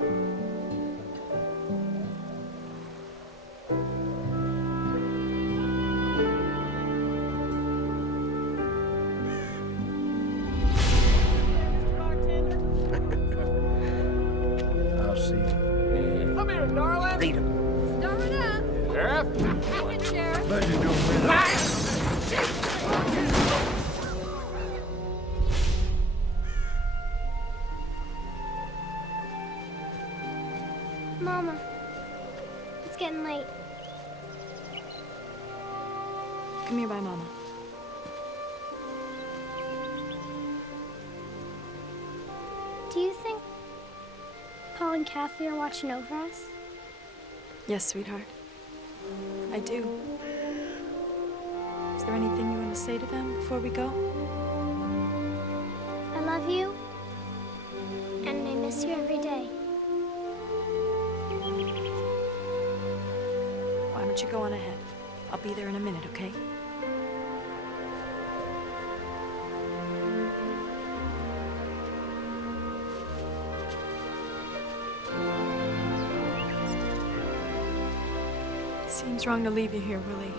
I'll see you. Come here, darling. Read 'em. Start it up. Sheriff. Take it, Sheriff. Pleasure doing business. Mama, it's getting late. Come here by Mama. Do you think Paul and Kathy are watching over us? Yes, sweetheart. I do. Is there anything you want to say to them before we go? I love you, and I miss you every day. Why don't you go on ahead? I'll be there in a minute, okay? It seems wrong to leave you here, Willie.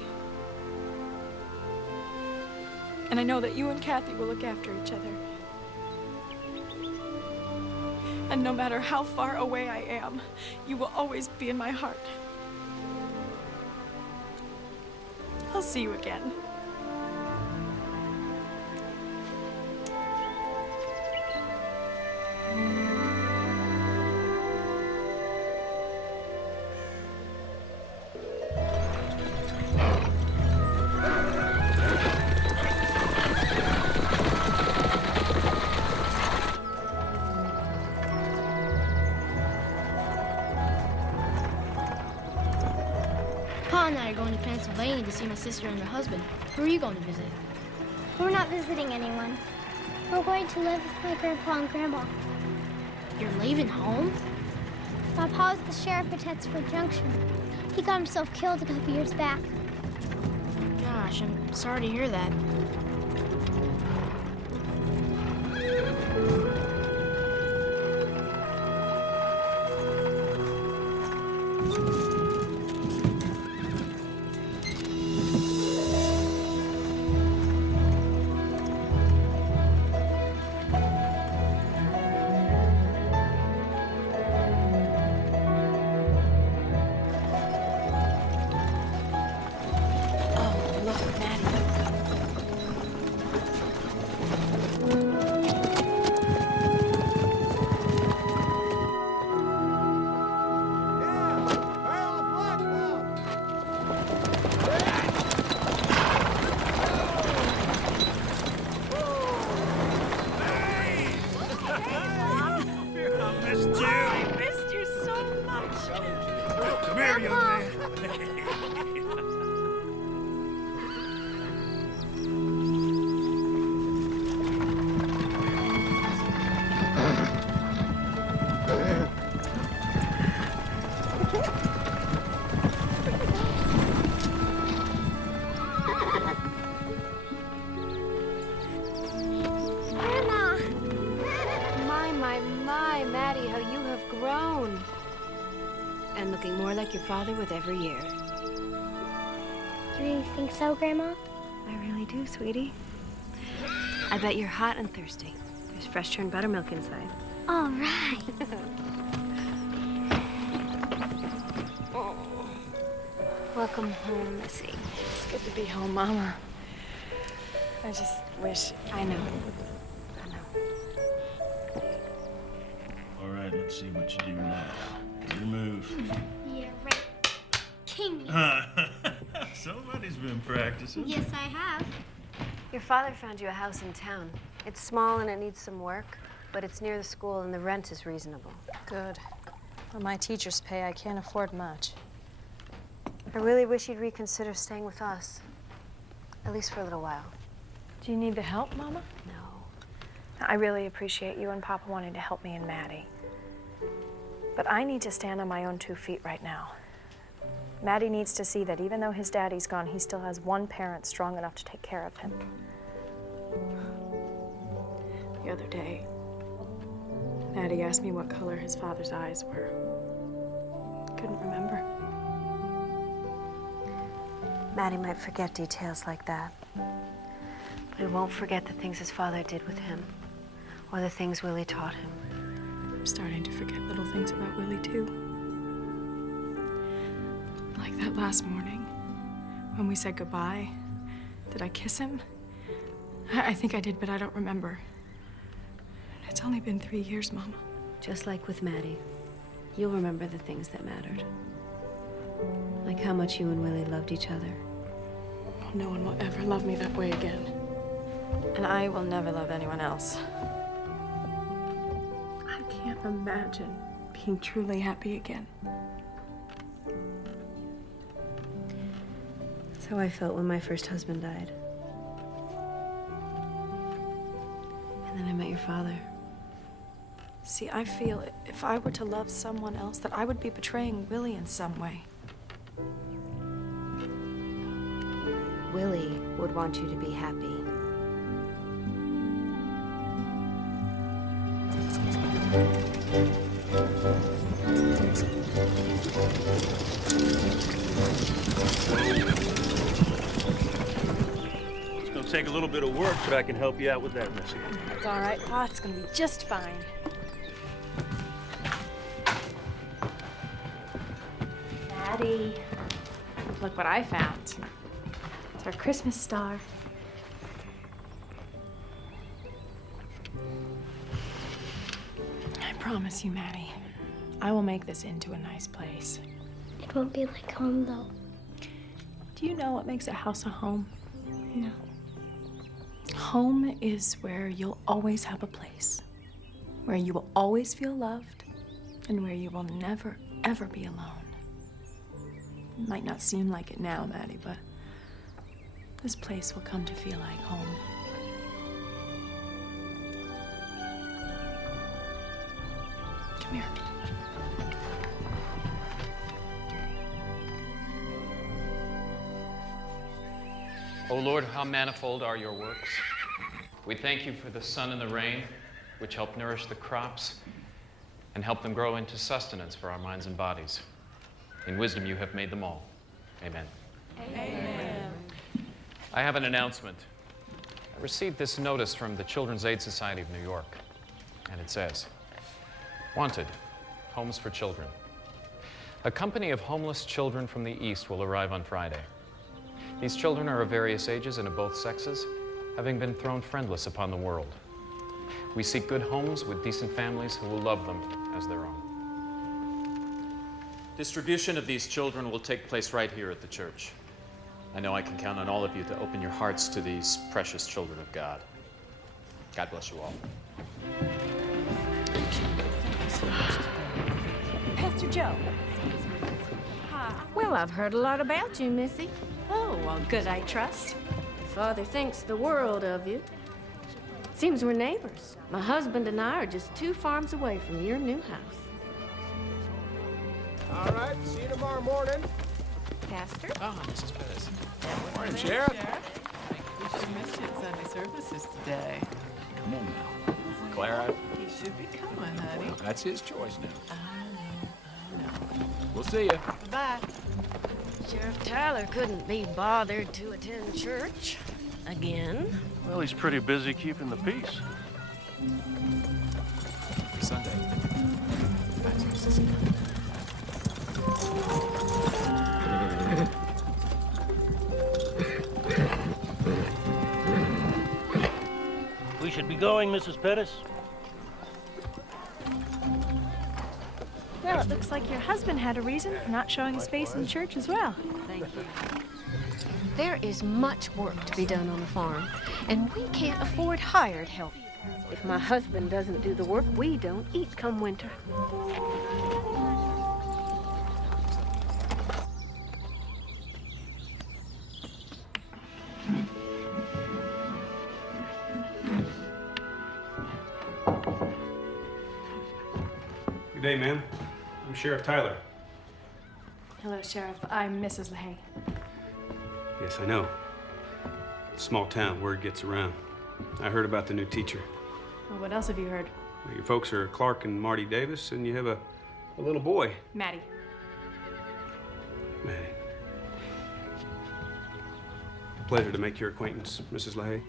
And I know that you and Kathy will look after each other. And no matter how far away I am, you will always be in my heart. I'll see you again. Pa and I are going to Pennsylvania to see my sister and her husband. Who are you going to visit? We're not visiting anyone. We're going to live with my grandpa and grandma. You're leaving home? My pa's the sheriff at Tetsford Junction. He got himself killed a couple years back. Gosh, I'm sorry to hear that. Maddie, how you have grown. And looking more like your father with every year. Do you think so, Grandma? I really do, sweetie. I bet you're hot and thirsty. There's fresh churned buttermilk inside. All right. Oh. Welcome home, Missy. It's good to be home, Mama. I just wish... I know. All right, let's see what you do now. Your move. Yeah, right. King. Somebody's been practicing. Yes, I have. Your father found you a house in town. It's small and it needs some work, but it's near the school and the rent is reasonable. Good. On my teacher's pay, I can't afford much. I really wish you'd reconsider staying with us, at least for a little while. Do you need the help, Mama? No. I really appreciate you and Papa wanting to help me and Maddie. But I need to stand on my own 2 feet right now. Maddie needs to see that even though his daddy's gone, he still has one parent strong enough to take care of him. The other day, Maddie asked me what color his father's eyes were. Couldn't remember. Maddie might forget details like that, but he won't forget the things his father did with him, or the things Willie taught him. I'm starting to forget little things about Willie, too. Like that last morning, when we said goodbye. Did I kiss him? I think I did, but I don't remember. It's only been 3 years, Mama. Just like with Maddie, you'll remember the things that mattered. Like how much you and Willie loved each other. No one will ever love me that way again. And I will never love anyone else. I can't imagine being truly happy again. That's how I felt when my first husband died. And then I met your father. See, I feel if I were to love someone else, that I would be betraying Willie in some way. Willie would want you to be happy. It's gonna take a little bit of work, but I can help you out with that, Missy. It's all right, Pa. It's gonna be just fine. Daddy, look what I found. It's our Christmas star. I promise you, Maddie, I will make this into a nice place. It won't be like home, though. Do you know what makes a house a home? No. Home is where you'll always have a place, where you will always feel loved, and where you will never, ever be alone. It might not seem like it now, Maddie, but this place will come to feel like home. Come here. O Lord, how manifold are your works. We thank you for the sun and the rain, which help nourish the crops and help them grow into sustenance for our minds and bodies. In wisdom you have made them all. Amen. Amen. I have an announcement. I received this notice from the Children's Aid Society of New York, and it says, "Wanted, homes for children. A company of homeless children from the East will arrive on Friday. These children are of various ages and of both sexes, having been thrown friendless upon the world. We seek good homes with decent families who will love them as their own. Distribution of these children will take place right here at the church. I know I can count on all of you to open your hearts to these precious children of God. God bless you all." Pastor Joe. Well, I've heard a lot about you, Missy. Oh, well, good, I trust. Father thinks the world of you. Seems we're neighbors. My husband and I are just 2 farms away from your new house. All right, see you tomorrow morning. Pastor? Ah, Mrs. Pettis. Morning, Sheriff. We should miss you at Sunday services today. Come on now. Clara, He should be coming, honey. that's his choice now. I know. We'll see you. Bye. Sheriff Tyler couldn't be bothered to attend church again. Well, he's pretty busy keeping the peace. Sunday. We should be going, Mrs. Pettis. Well, it looks like your husband had a reason for not showing his face in church as well. Thank you. There is much work to be done on the farm, and we can't afford hired help. If my husband doesn't do the work, we don't eat come winter. Good day, ma'am. I'm Sheriff Tyler. Hello, Sheriff. I'm Mrs. LaHaye. Yes, I know. Small town, word gets around. I heard about the new teacher. Well, what else have you heard? Your folks are Clark and Marty Davis, and you have a little boy. Maddie. Maddie. Pleasure to make your acquaintance, Mrs. LaHaye.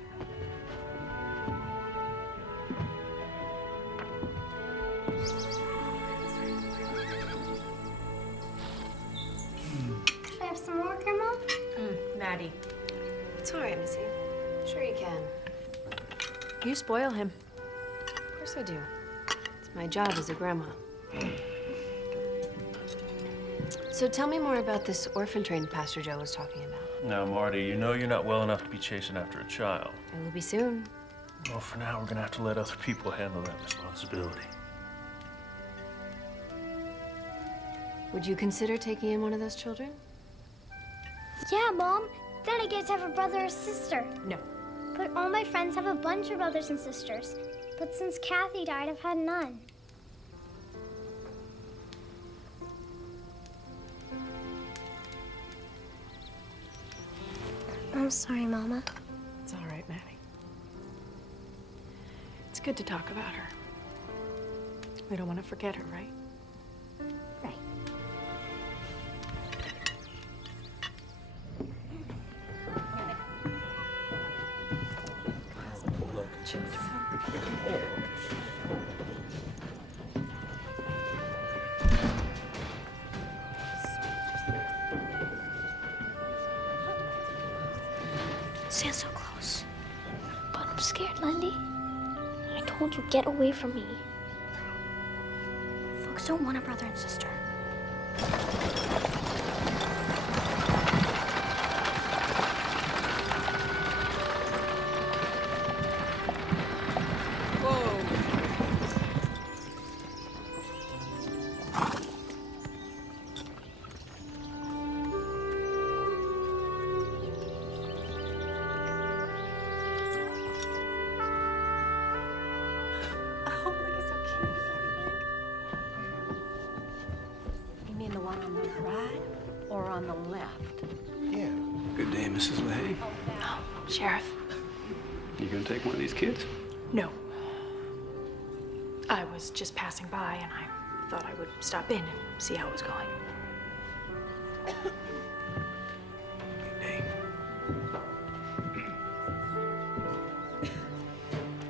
Can I have some more, Grandma? Maddie. It's all right, Missy. Sure you can. You spoil him. Of course I do. It's my job as a grandma. So tell me more about this orphan train Pastor Joe was talking about. Now, Marty, you know you're not well enough to be chasing after a child. It will be soon. Well, for now, we're gonna have to let other people handle that responsibility. Would you consider taking in one of those children? Yeah, Mom. Then I get to have a brother or sister. No. But all my friends have a bunch of brothers and sisters. But since Kathy died, I've had none. I'm sorry, Mama. It's all right, Maddie. It's good to talk about her. We don't want to forget her, right? Right. Stand so close. But I'm scared, Lindy. I told you, get away from me. Folks don't want a brother and sister. You mean the one on the right or on the left? Yeah. Good day, Mrs. LaHaye. Oh, Sheriff. You gonna take one of these kids? No. I was just passing by and I thought I would stop in and see how it was going.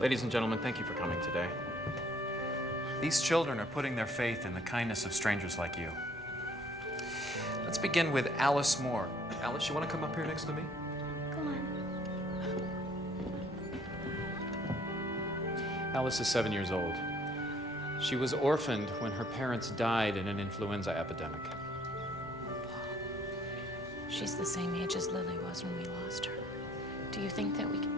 Ladies and gentlemen, thank you for coming today. These children are putting their faith in the kindness of strangers like you. Let's begin with Alice Moore. Alice, you want to come up here next to me? Go on. Alice is 7 years old. She was orphaned when her parents died in an influenza epidemic. She's the same age as Lily was when we lost her. Do you think that we can...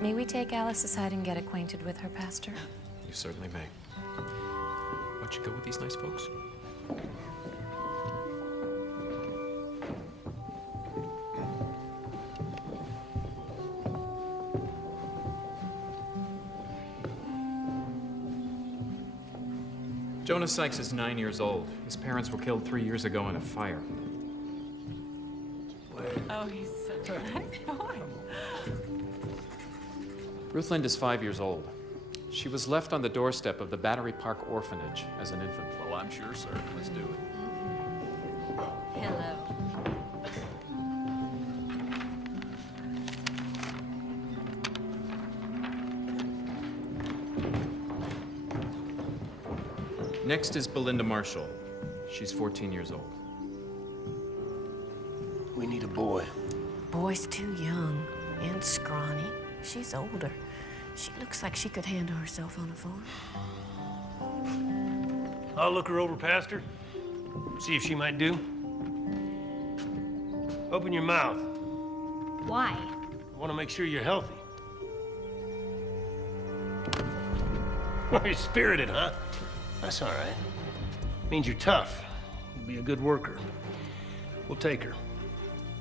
May we take Alice aside and get acquainted with her, Pastor? You certainly may. Why don't you go with these nice folks? Jonas Sykes is 9 years old. His parents were killed 3 years ago in a fire. Oh, he's such a nice boy. Ruth Lind is 5 years old. She was left on the doorstep of the Battery Park Orphanage as an infant. Well, I'm sure, sir. Let's do it. Hello. Next is Belinda Marshall. She's 14 years old. We need a boy. Boy's too young and scrawny. She's older. She looks like she could handle herself on a farm. I'll look her over, Pastor. See if she might do. Open your mouth. Why? I want to make sure you're healthy. You're spirited, huh? That's all right. Means you're tough. You'll be a good worker. We'll take her.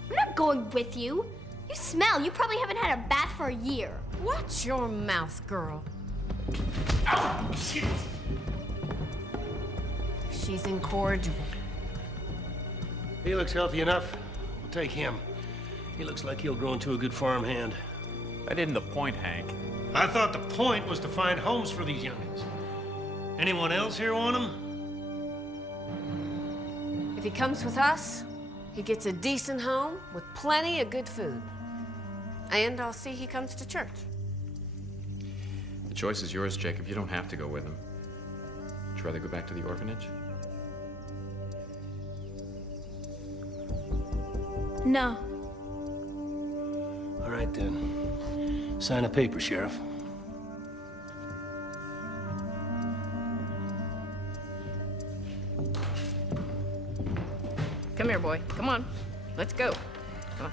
I'm not going with you. You smell. You probably haven't had a bath for a year. Watch your mouth, girl. Oh, shit. She's incorrigible. He looks healthy enough. We'll take him. He looks like he'll grow into a good farmhand. That isn't the point, Hank. I thought the point was to find homes for these youngins. Anyone else here want them? If he comes with us, he gets a decent home with plenty of good food. And I'll see he comes to church. The choice is yours, Jacob. You don't have to go with him. Would you rather go back to the orphanage? No. All right, then. Sign a paper, Sheriff. Come here, boy. Come on. Let's go. Come on.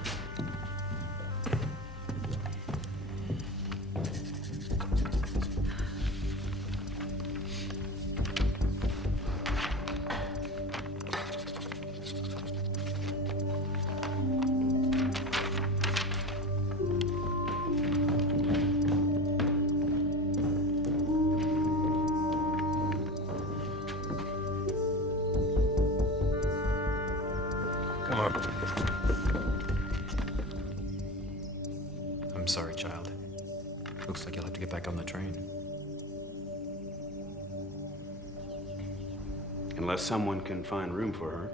Come on. I'm sorry, child. Looks like you'll have to get back on the train. Unless someone can find room for her.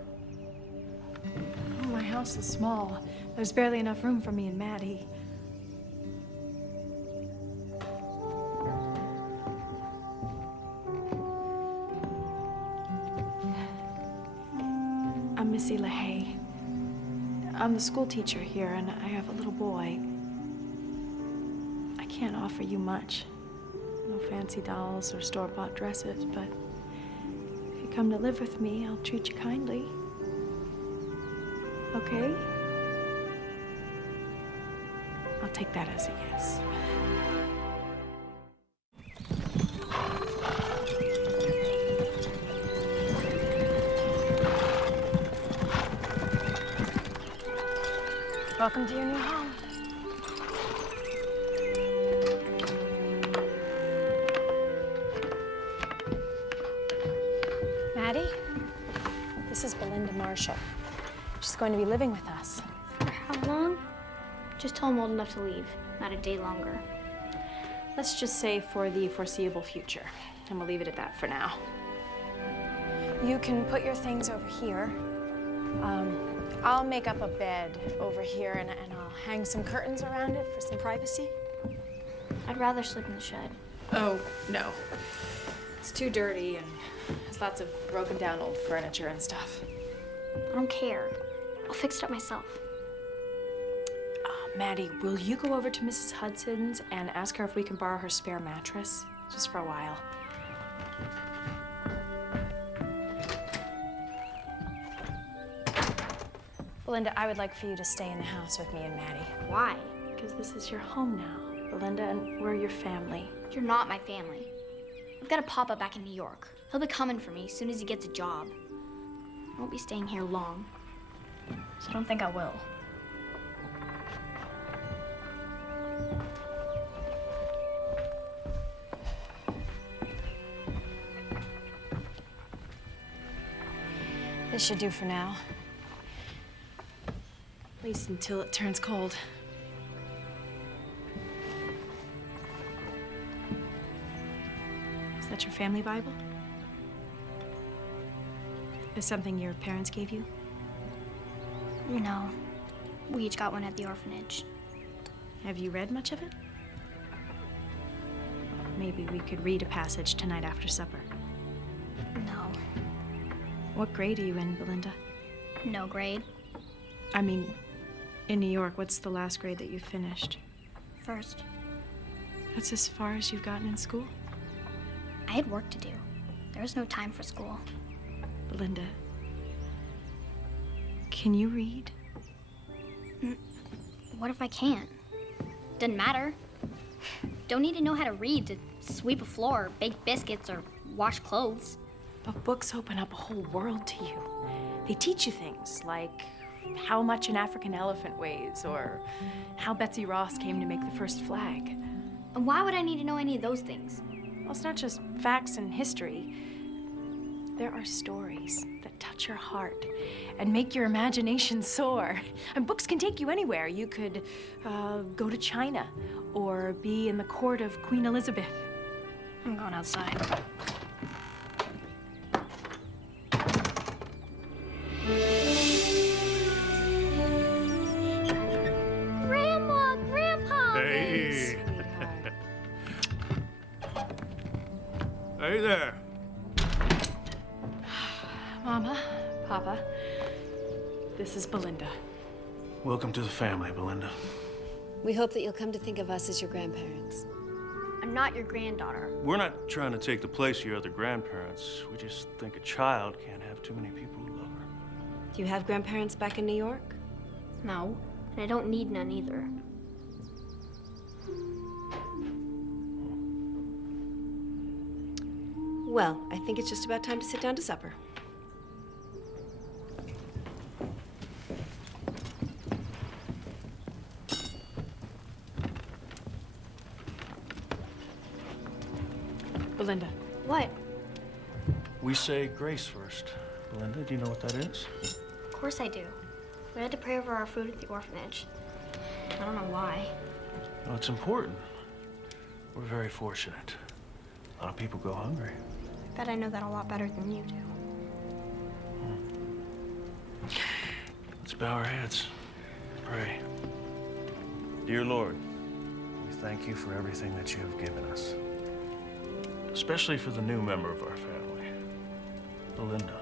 Oh, my house is small. There's barely enough room for me and Maddie. I'm Missy LaHaye. I'm the school teacher here, and I have a little boy. I can't offer you much. No fancy dolls or store-bought dresses, but if you come to live with me, I'll treat you kindly. Okay? I'll take that as a yes. Welcome to your new home. Maddie, this is Belinda Marshall. She's going to be living with us. For how long? Just till I'm old enough to leave, not a day longer. Let's just say for the foreseeable future, and we'll leave it at that for now. You can put your things over here. I'll make up a bed over here, and I'll hang some curtains around it for some privacy. I'd rather sleep in the shed. Oh, no. It's too dirty and has lots of broken down old furniture and stuff. I don't care. I'll fix it up myself. Maddie, will you go over to Mrs. Hudson's and ask her if we can borrow her spare mattress? Just for a while. Belinda, I would like for you to stay in the house with me and Maddie. Why? Because this is your home now, Belinda, and we're your family. You're not my family. I've got a papa back in New York. He'll be coming for me as soon as he gets a job. I won't be staying here long, so I don't think I will. This should do for now. At least until it turns cold. Is that your family Bible? Is something your parents gave you? No. We each got one at the orphanage. Have you read much of it? Maybe we could read a passage tonight after supper. No. What grade are you in, Belinda? No grade. I mean, in New York, what's the last grade that you finished? First. That's as far as you've gotten in school? I had work to do. There was no time for school. Belinda, can you read? What if I can't? Doesn't matter. Don't need to know how to read to sweep a floor, bake biscuits, or wash clothes. But books open up a whole world to you. They teach you things like how much an African elephant weighs, or how Betsy Ross came to make the first flag. And why would I need to know any of those things? Well, it's not just facts and history. There are stories that touch your heart and make your imagination soar. And books can take you anywhere. You could go to China or be in the court of Queen Elizabeth. I'm going outside. Grandma, Grandpa! Hey. Hey there. Mama, Papa, this is Belinda. Welcome to the family, Belinda. We hope that you'll come to think of us as your grandparents. I'm not your granddaughter. We're not trying to take the place of your other grandparents. We just think a child can't have too many people who love her. Do you have grandparents back in New York? No, and I don't need none either. Well, I think it's just about time to sit down to supper. Belinda. What? We say grace first. Belinda, do you know what that is? Of course I do. We had to pray over our food at the orphanage. I don't know why. Well, it's important. We're very fortunate. A lot of people go hungry. I bet I know that a lot better than you do. Let's bow our heads. Pray. Dear Lord, we thank you for everything that you have given us, especially for the new member of our family, Belinda.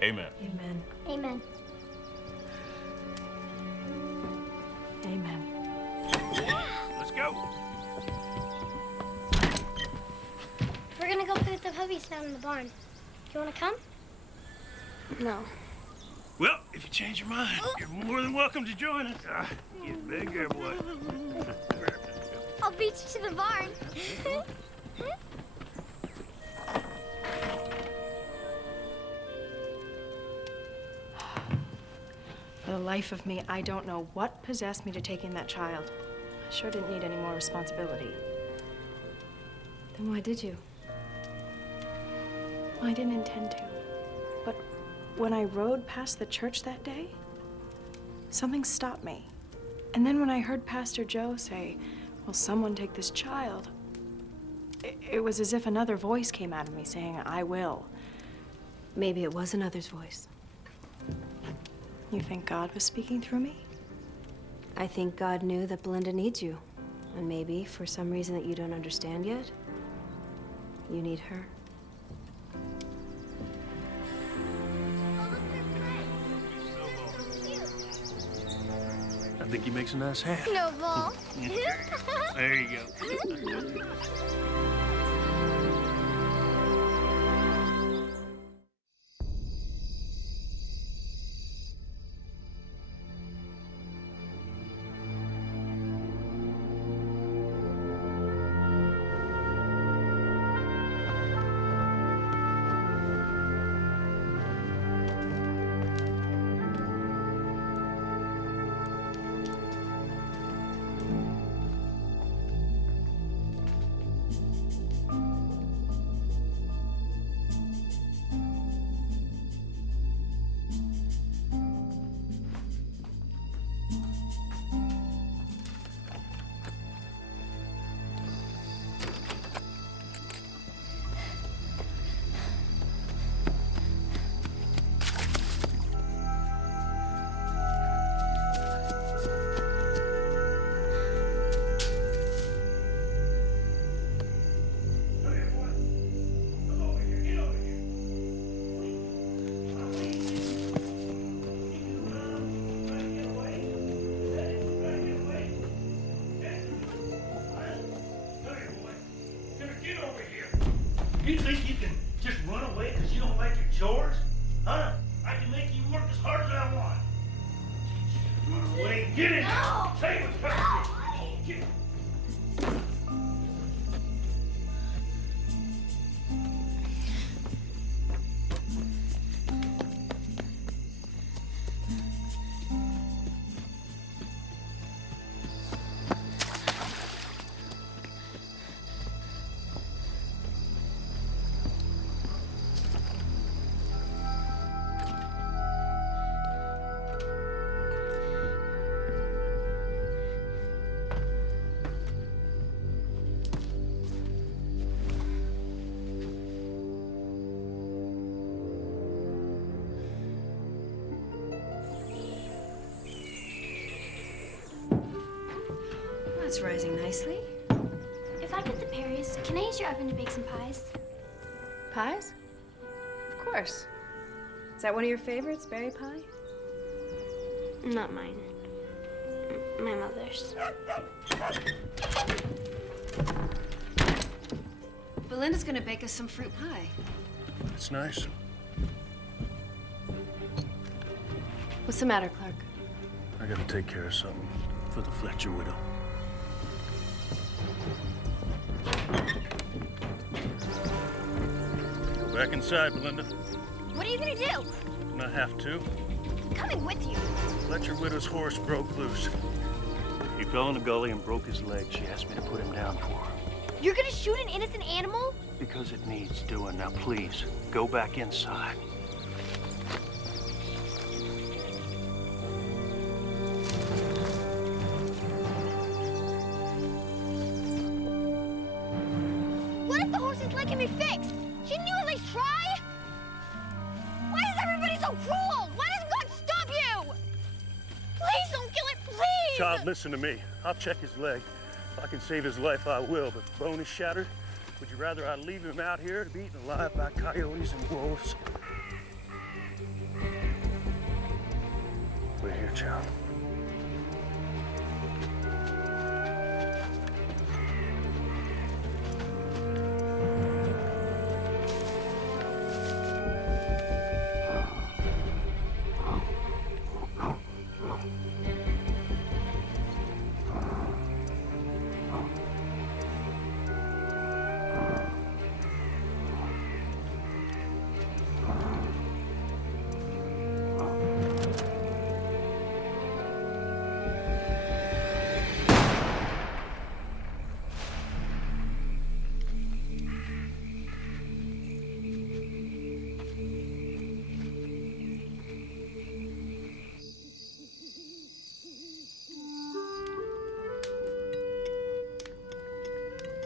Amen. Amen. Amen. Amen. Let's go. We're gonna go put the puppies down in the barn. Do you wanna come? No. Well, if you change your mind, you're more than welcome to join us. Get bigger, boy. I'll beat you to the barn. For the life of me, I don't know what possessed me to take in that child. I sure didn't need any more responsibility. Then why did you? Well, I didn't intend to. But when I rode past the church that day, something stopped me. And then when I heard Pastor Joe say, "Will someone take this child?" It was as if another voice came out of me saying, "I will." Maybe it was another's voice. You think God was speaking through me? I think God knew that Belinda needs you. And maybe, for some reason that you don't understand yet, you need her. I think he makes a nice hat. Snowball. There you go. You think you can just run away because you don't like your chores? Huh? I can make you work as hard as I want. Run away. Get in. No! Say what's coming. Get. That's rising nicely. If I get the berries, can I use your oven to bake some pies? Pies? Of course. Is that one of your favorites, berry pie? Not mine. My mother's. Belinda's gonna bake us some fruit pie. That's nice. What's the matter, Clark? I gotta take care of something for the Fletcher widow. Go back inside, Belinda. What are you gonna do? And I have to. I'm coming with you. Fletcher widow's horse broke loose. He fell in a gully and broke his leg. She asked me to put him down for her. You're gonna shoot an innocent animal? Because it needs doing. Now, please, go back inside. What if the horse's leg can be fixed? Shouldn't you at least try? Why is everybody so cruel? Why doesn't God stop you? Please don't kill it, please! Child, listen to me. I'll check his leg. If I can save his life, I will. But if the bone is shattered, would you rather I leave him out here to be eaten alive by coyotes and wolves? We're here, child.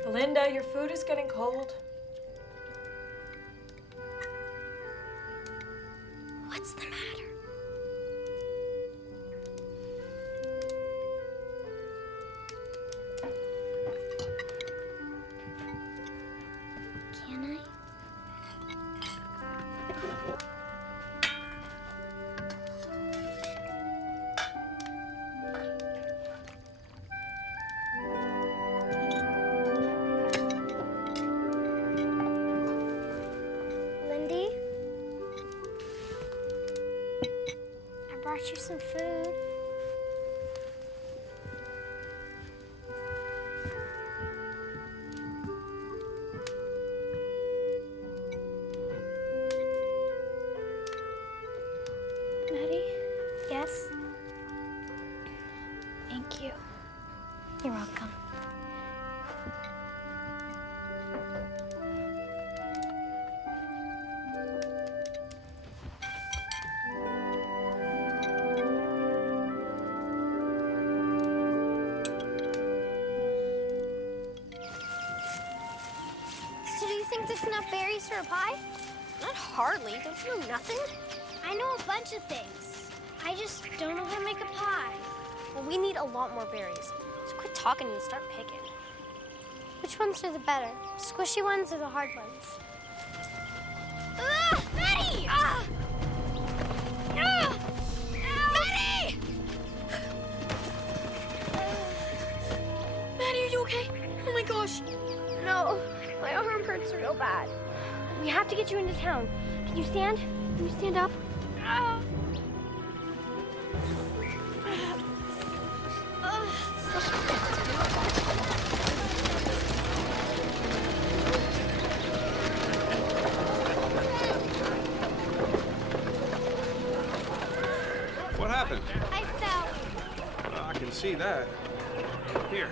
Linda, your food is getting cold. What's the matter? Can I? Lindy? I brought you some food. Maddie? Yes? Thank you. You're welcome. So do you think there's enough berries for a pie? Not hardly. Don't you know nothing? I know a bunch of things. I just don't know how to make a pie. Well, we need a lot more berries. So quit talking and start picking. Which ones are the better? Squishy ones or the hard ones? Maddie! Maddie! Maddie, are you okay? Oh my gosh. No, my arm hurts real bad. We have to get you into town. Can you stand? Can you stand up? What happened? I fell. I can see that. Here.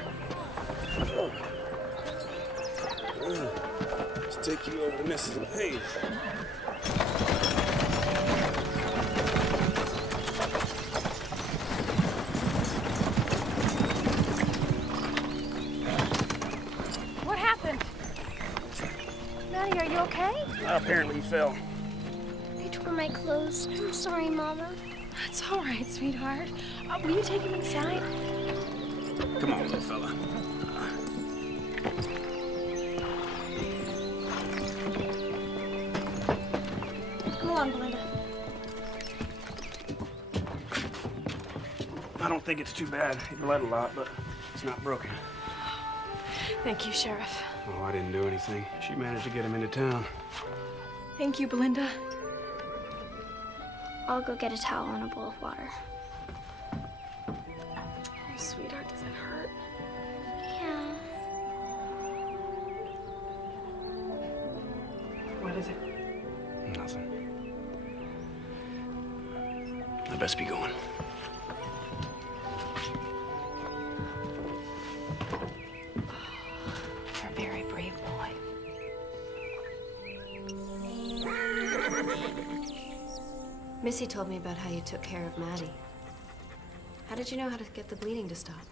Let's take you over to Mrs. Hayes. What happened? Maddie, are you okay? Apparently he fell. I tore my clothes. I'm sorry, Mama. It's all right, sweetheart. Will you take him inside? Come on, little fella. Come along, Belinda. I don't think it's too bad. He bled a lot, but it's not broken. Thank you, Sheriff. Oh, I didn't do anything. She managed to get him into town. Thank you, Belinda. I'll go get a towel and a bowl of water. Oh, sweetheart, does it hurt? Yeah. What is it? Nothing. I best be going. You're a very brave boy. Missy told me about how you took care of Maddie. How did you know how to get the bleeding to stop?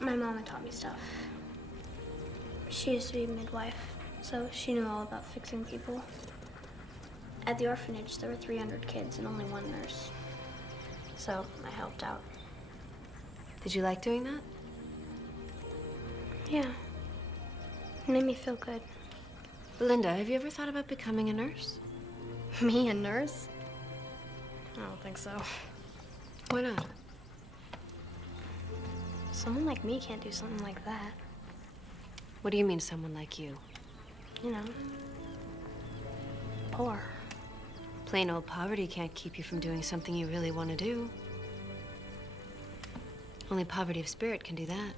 My mama taught me stuff. She used to be a midwife, so she knew all about fixing people. At the orphanage, there were 300 kids and only one nurse. So I helped out. Did you like doing that? Yeah. It made me feel good. Belinda, have you ever thought about becoming a nurse? Me, a nurse? I don't think so. Why not? Someone like me can't do something like that. What do you mean, someone like you? You know, poor. Plain old poverty can't keep you from doing something you really want to do. Only poverty of spirit can do that.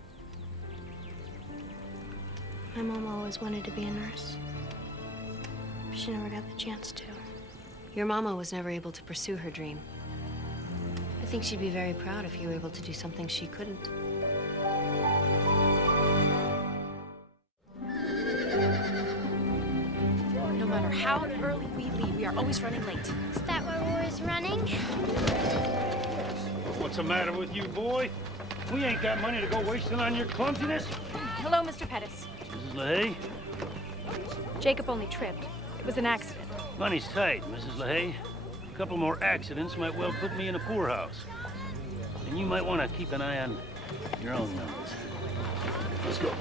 My mom always wanted to be a nurse. But she never got the chance to. Your mama was never able to pursue her dream. I think she'd be very proud if you were able to do something she couldn't. No matter how early we leave, we are always running late. Is that why we're always running? What's the matter with you, boy? We ain't got money to go wasting on your clumsiness. Hello, Mr. Pettis. Mrs. LaHaye? Jacob only tripped. It was an accident. Money's tight, Mrs. LaHaye. A couple more accidents might well put me in a poorhouse. And you might want to keep an eye on your own numbers. Let's go.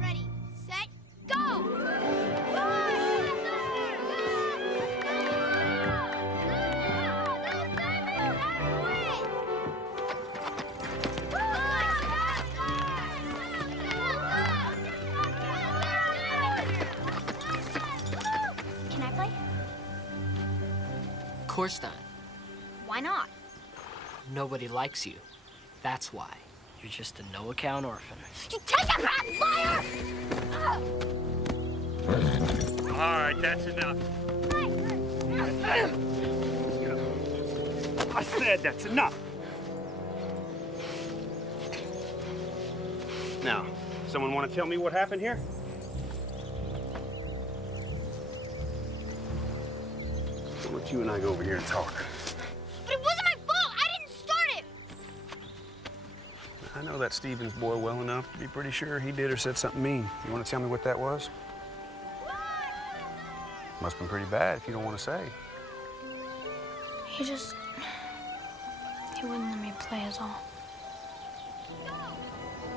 Ready, set, go! Can I play? Of course not. Why not? Nobody likes you. That's why. You're just a no-account orphan. You take it back, liar! All right, that's enough. I said that's enough. Now, someone want to tell me what happened here? So let you and I go over here and talk. But it wasn't my fault! I didn't start it! I know that Stevens boy well enough to be pretty sure he did or said something mean. You want to tell me what that was? Must have been pretty bad if you don't want to say. He wouldn't let me play is all.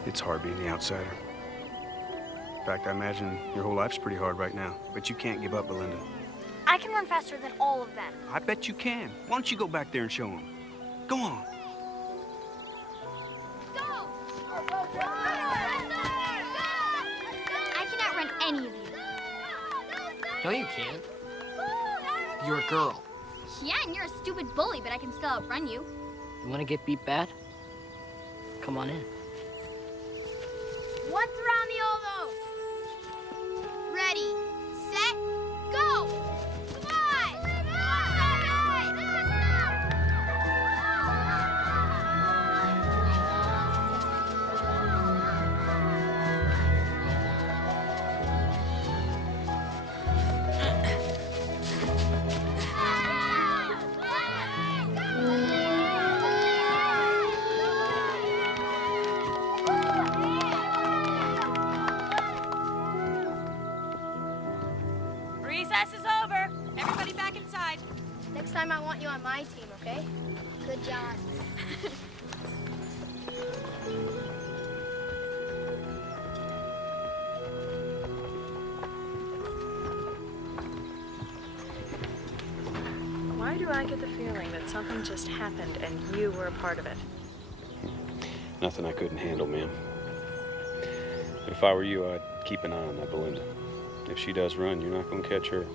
It's hard being the outsider. In fact, I imagine your whole life's pretty hard right now. But you can't give up, Belinda. I can run faster than all of them. I bet you can. Why don't you go back there and show them? Go on. I cannot run any of you. No, you can't. You're a girl. Yeah, and you're a stupid bully, but I can still outrun you. You want to get beat bad? Come on in. Once around the oval. Ready, set, go! Come on! Recess is over. my team, okay? Good job. Why do I get the feeling that something just happened and you were a part of it? Nothing I couldn't handle, ma'am. If I were you, I'd keep an eye on that Belinda. If she does run, you're not gonna catch her.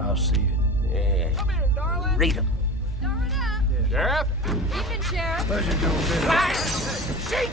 I'll see you. Yeah. Come here, darling. Read them. Stir it up. Sheriff? Evening, Sheriff. Pleasure doing business. Hey!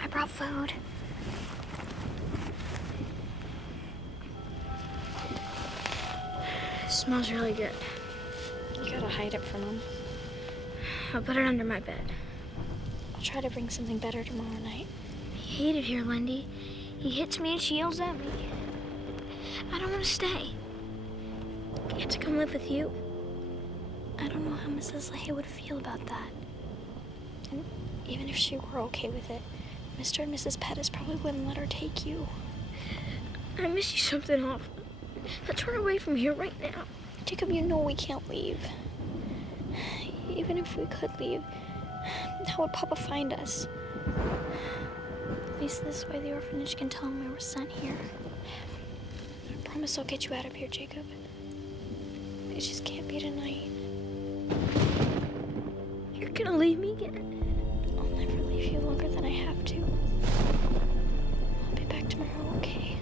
I brought food. It smells really good. You gotta hide it from him. I'll put it under my bed. I'll try to bring something better tomorrow night. He hated here, Lindy. He hits me and she yells at me. I don't want to stay. I have to come live with you. I don't know how Mrs. LaHaye would feel about that. And even if she were okay with it, Mr. and Mrs. Pettis probably wouldn't let her take you. I miss you something awful. Let's run away from here right now. Jacob, you know we can't leave. Even if we could leave, how would Papa find us? At least this way the orphanage can tell him we were sent here. I promise I'll get you out of here, Jacob. It just can't be tonight. You're gonna leave me again? I'll never leave you longer than I have to. I'll be back tomorrow, okay?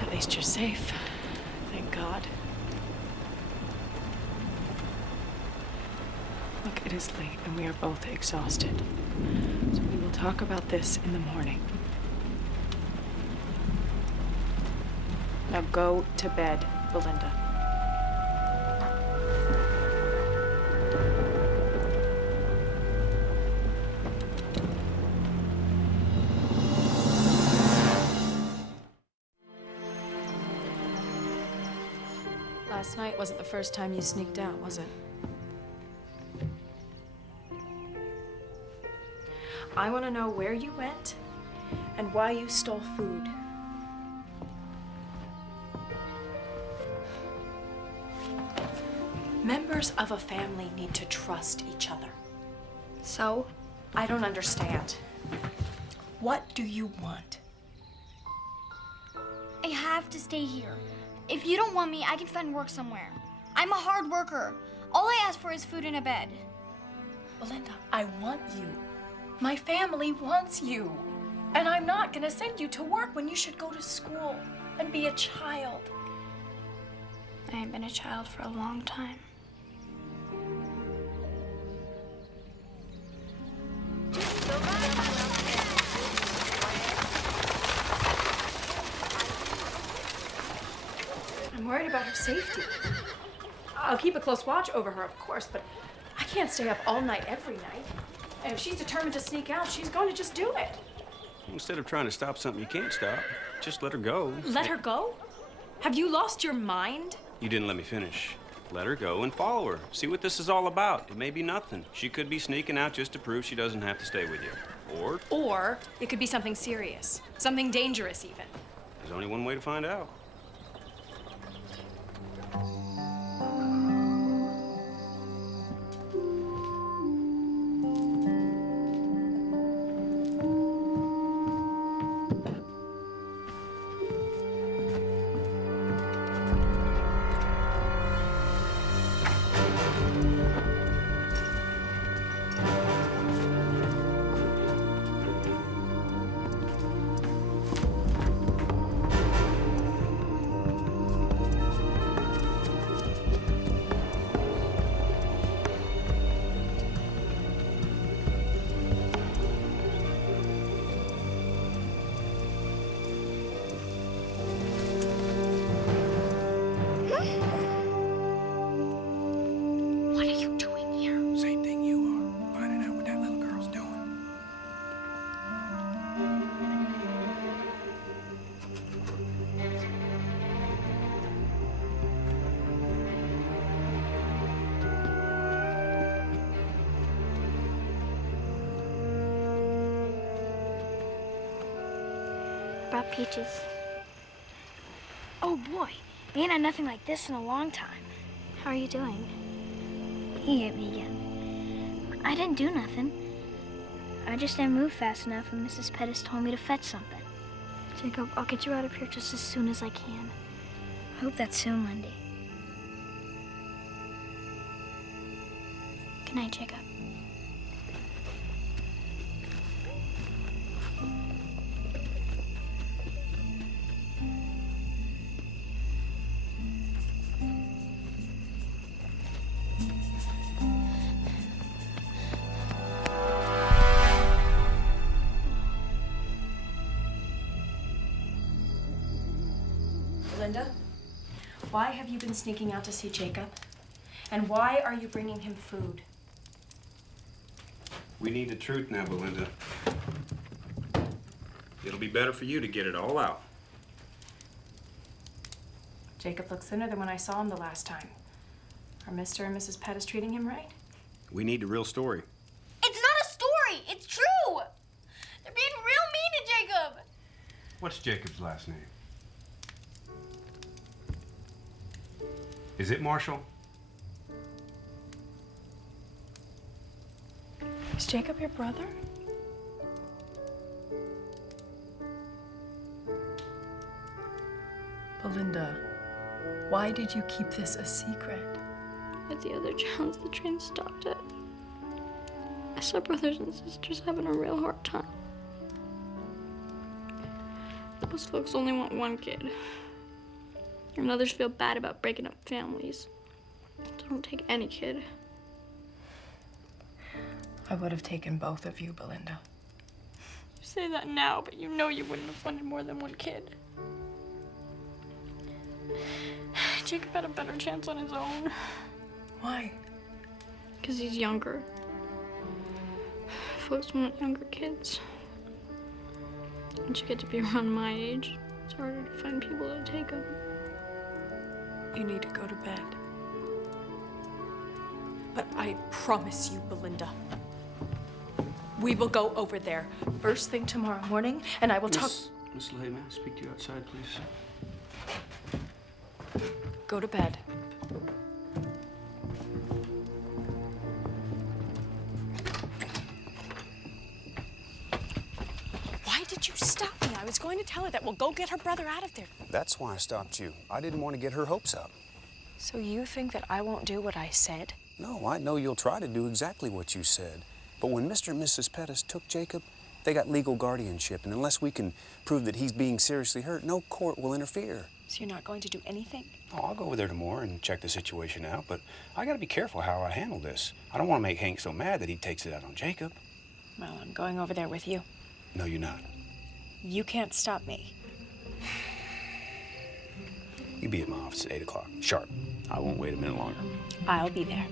At least you're safe. Thank God. Look, it is late and we are both exhausted. So we will talk about this in the morning. Now go to bed, Belinda. Last night wasn't the first time you sneaked out, was it? I want to know where you went and why you stole food. Members of a family need to trust each other. So? I don't understand. What do you want? I have to stay here. If you don't want me, I can find work somewhere. I'm a hard worker. All I ask for is food and a bed. Belinda, I want you. My family wants you. And I'm not gonna send you to work when you should go to school and be a child. I ain't been a child for a long time. I'm worried about her safety. I'll keep a close watch over her, of course, but I can't stay up all night every night. And if she's determined to sneak out, she's going to just do it. Instead of trying to stop something you can't stop, just let her go. Let her go? Have you lost your mind? You didn't let me finish. Let her go and follow her. See what this is all about. It may be nothing. She could be sneaking out just to prove she doesn't have to stay with you. Or it could be something serious. Something dangerous, even. There's only one way to find out. What are you doing here? Same thing you are. Finding out what that little girl's doing. Brought peaches. Oh boy, we ain't had nothing like this in a long time. How are you doing? He hit me again. I didn't do nothing. I just didn't move fast enough and Mrs. Pettis told me to fetch something. Jacob, I'll get you out of here just as soon as I can. I hope that's soon, Lindy. Good night, Jacob. Linda, why have you been sneaking out to see Jacob? And why are you bringing him food? We need the truth now, Belinda. It'll be better for you to get it all out. Jacob looks thinner than when I saw him the last time. Are Mr. and Mrs. Pettis treating him right? We need the real story. It's not a story. It's true. They're being real mean to Jacob. What's Jacob's last name? Is it Marshall? Is Jacob your brother? Belinda, why did you keep this a secret? At the other towns the train stopped at, I saw brothers and sisters having a real hard time. Most folks only want one kid. And others feel bad about breaking up families. So don't take any kid. I would have taken both of you, Belinda. say that now, but you know you wouldn't have funded more than one kid. Jacob had a better chance on his own. Why? Because he's younger. Folks want younger kids. Once you get to be around my age, it's harder to find people to take them. You need to go to bed. But I promise you, Belinda, we will go over there first thing tomorrow morning, and I will talk. Miss LeHaye, may I speak to you outside, please? Go to bed. Why did you stop me? I was going to tell her that we'll go get her brother out of there. That's why I stopped you. I didn't want to get her hopes up. So you think that I won't do what I said? No, I know you'll try to do exactly what you said. But when Mr. and Mrs. Pettis took Jacob, they got legal guardianship, and unless we can prove that he's being seriously hurt, no court will interfere. So you're not going to do anything? Oh, I'll go over there tomorrow and check the situation out, but I gotta be careful how I handle this. I don't want to make Hank so mad that he takes it out on Jacob. Well, I'm going over there with you. No, you're not. You can't stop me. You be at my office at 8 o'clock, sharp. I won't wait a minute longer. I'll be there.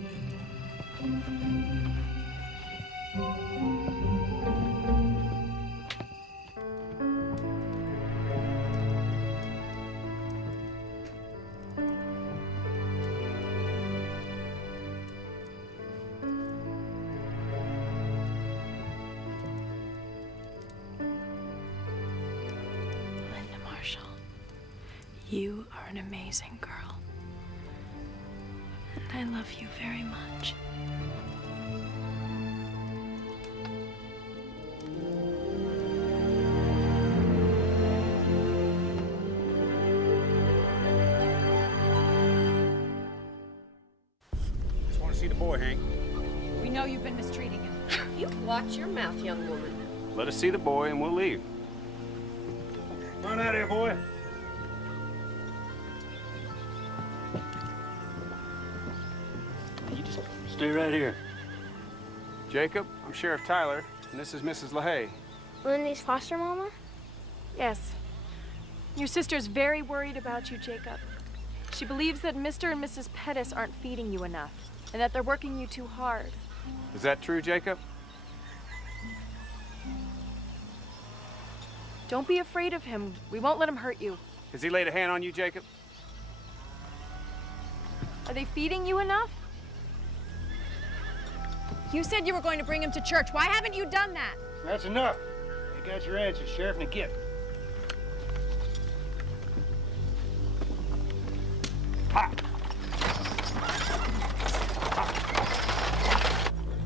Linda Marshall, you are an amazing girl. And I love you very much. Just want to see the boy, Hank. We know you've been mistreating him. You watch your mouth, young woman. Let us see the boy and we'll leave. Come on out here, boy. You just stay right here. Jacob, I'm Sheriff Tyler, and this is Mrs. LeHaye. Lindy's foster mama? Yes. Your sister's very worried about you, Jacob. She believes that Mr. and Mrs. Pettis aren't feeding you enough, and that they're working you too hard. Is that true, Jacob? Don't be afraid of him. We won't let him hurt you. Has he laid a hand on you, Jacob? Are they feeding you enough? You said you were going to bring him to church. Why haven't you done that? That's enough. You got your answer, Sheriff. Now get.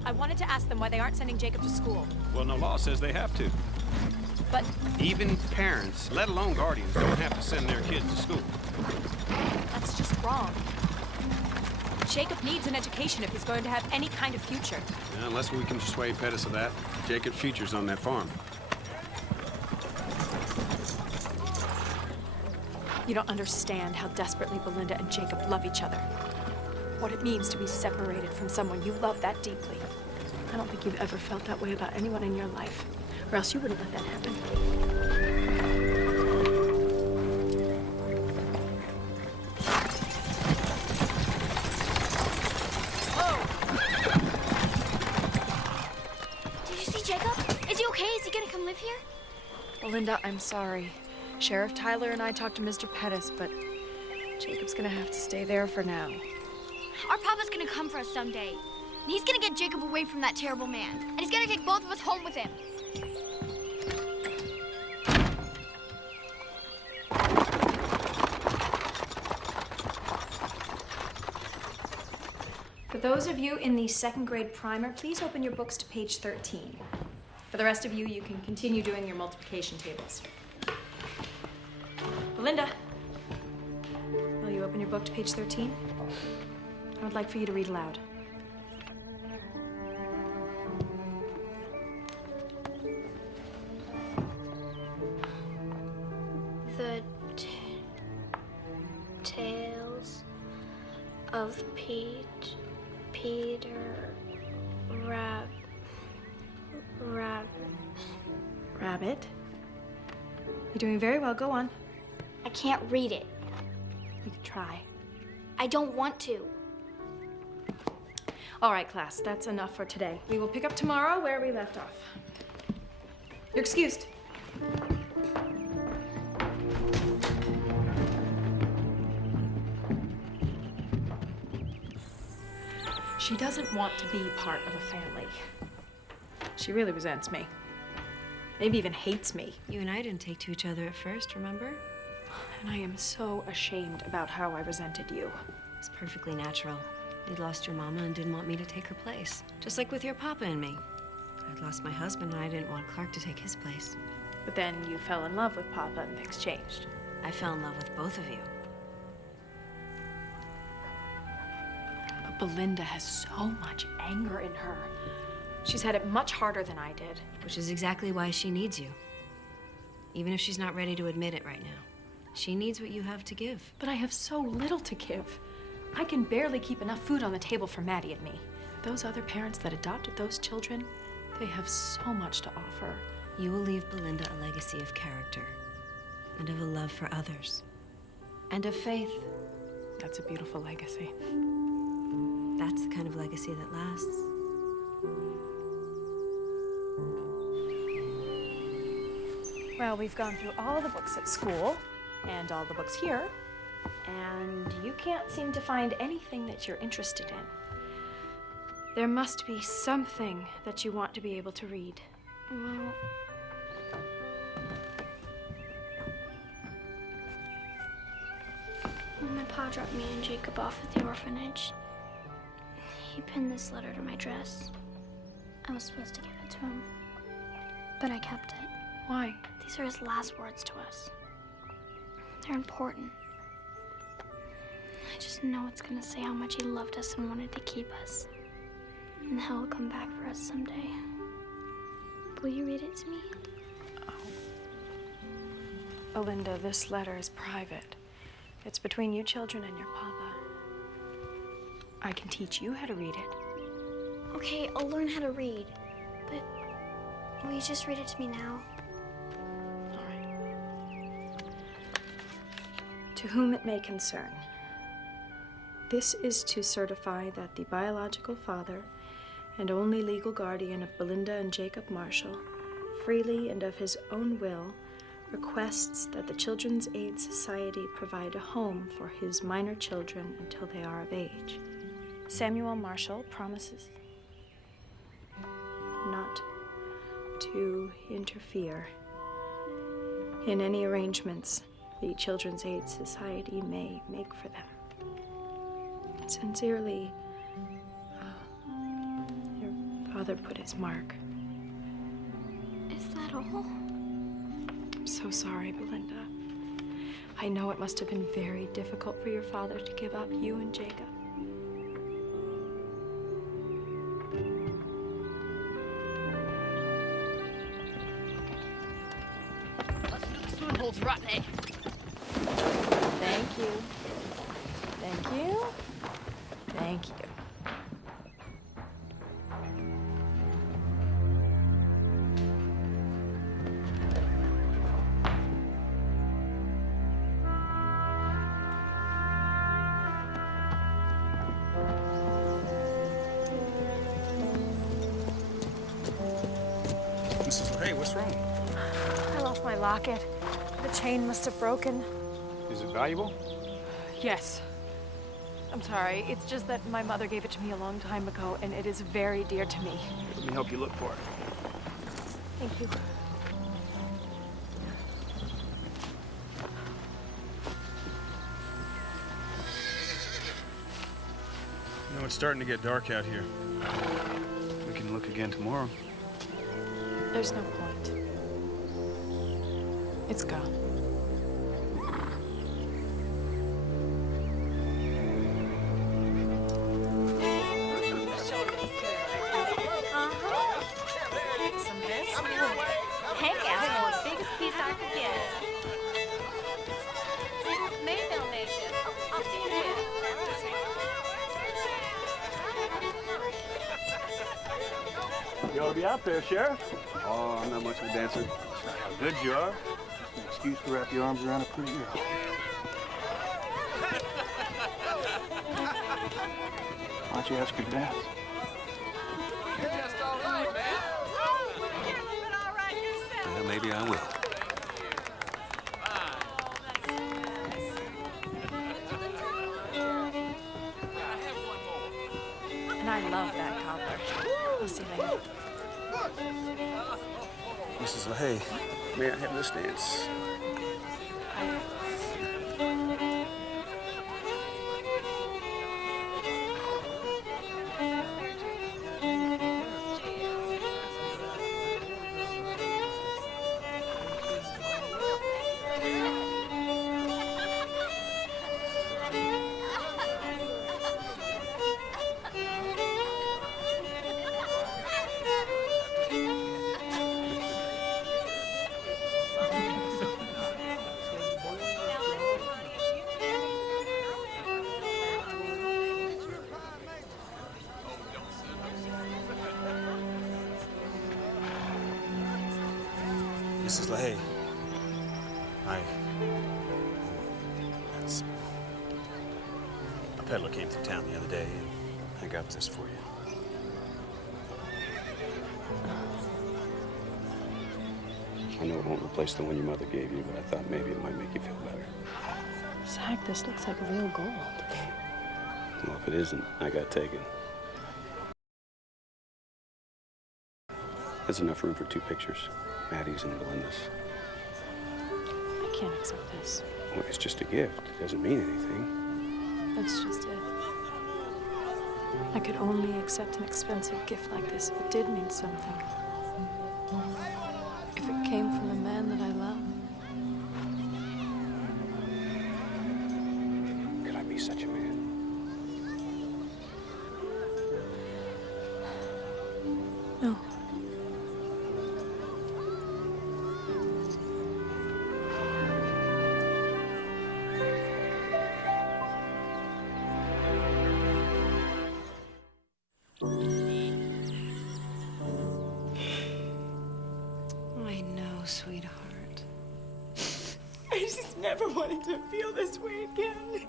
I wanted to ask them why they aren't sending Jacob to school. Well, no law says they have to. But Even parents, let alone guardians, don't have to send their kids to school. that's just wrong. Jacob needs an education if he's going to have any kind of future. Yeah, unless we can persuade Pettis of that. Jacob's future's on that farm. You don't understand how desperately Belinda and Jacob love each other. What it means to be separated from someone you love that deeply. I don't think you've ever felt that way about anyone in your life, or else you wouldn't let that happen. Did you see Jacob? Is he okay? Is he gonna come live here? Belinda, I'm sorry. Sheriff Tyler and I talked to Mr. Pettis, but Jacob's gonna have to stay there for now. Our papa's gonna come for us someday. And he's gonna get Jacob away from that terrible man. And he's gonna take both of us home with him. For those of you in the second grade primer, please open your books to page 13. For the rest of you, you can continue doing your multiplication tables. Belinda, will you open your book to page 13? I would like for you to read aloud. The tales of Peter Rabbit. grab it. You're doing very well. Go on. I can't read it. You can try. I don't want to. All right, class, that's enough for today. We will pick up tomorrow where we left off. You're excused. She doesn't want to be part of a family. She really resents me. Maybe even hates me. You and I didn't take to each other at first, remember? And I am so ashamed about how I resented you. It's perfectly natural. You'd lost your mama and didn't want me to take her place. Just like with your papa and me. I'd lost my husband and I didn't want Clark to take his place. But then you fell in love with Papa and things changed. I fell in love with both of you. But Belinda has so much anger in her. She's had it much harder than I did. Which is exactly why she needs you. Even if she's not ready to admit it right now. She needs what you have to give. But I have so little to give. I can barely keep enough food on the table for Maddie and me. Those other parents that adopted those children, they have so much to offer. You will leave Belinda a legacy of character. And of a love for others. And of faith. That's a beautiful legacy. That's the kind of legacy that lasts. Well, we've gone through all the books at school and all the books here, and you can't seem to find anything that you're interested in. There must be something that you want to be able to read. Well, when my pa dropped me and Jacob off at the orphanage, he pinned this letter to my dress. I was supposed to give it to him, but I kept it. Why? These are his last words to us. They're important. I just know it's gonna say how much he loved us and wanted to keep us. And how he'll come back for us someday. Will you read it to me? Oh. Belinda, this letter is private. It's between you children and your papa. I can teach you how to read it. Okay, I'll learn how to read. But will you just read it to me now? To whom it may concern. This is to certify that the biological father and only legal guardian of Belinda and Jacob Marshall, freely and of his own will, requests that the Children's Aid Society provide a home for his minor children until they are of age. Samuel Marshall promises not to interfere in any arrangements the Children's Aid Society may make for them. Sincerely, your father put his mark. Is that all? I'm so sorry, Belinda. I know it must have been very difficult for your father to give up you and Jacob. Let's do the swimming holes, rotten egg. Thank you. Thank you. Thank you. Mrs. LeHaye, what's wrong? I lost my locket. The chain must have broken. Is it valuable? Yes. I'm sorry. It's just that my mother gave it to me a long time ago, and it is very dear to me. Let me help you look for it. Thank you. You know, it's starting to get dark out here. We can look again tomorrow. There's no point. It's gone. Hank asked for the biggest piece I could get. Maybe they'll make this. I'll see you there. You ought to be out there, Sheriff. Oh, I'm not much of a dancer. That's not how good you are. Just an excuse to wrap your arms around a pretty girl. Why don't you ask her to dance? You're just all right, man. Well, maybe I will. And I love that cobbler. We'll see you later. Mrs. LaHaye, may I have this dance? Mrs. LaHaye, that's... A peddler came through town the other day, and I got this for you. I know it won't replace the one your mother gave you, but I thought maybe it might make you feel better. Zach, this looks like real gold. Well, if it isn't, I got taken. There's enough room for 2 pictures, Maddie's and Belinda's. I can't accept this. Well, it's just a gift. It doesn't mean anything. That's just it. I could only accept an expensive gift like this if it did mean something. If it came from a man that I love. Could I be such a man? No. I know, sweetheart. I just never wanted to feel this way again.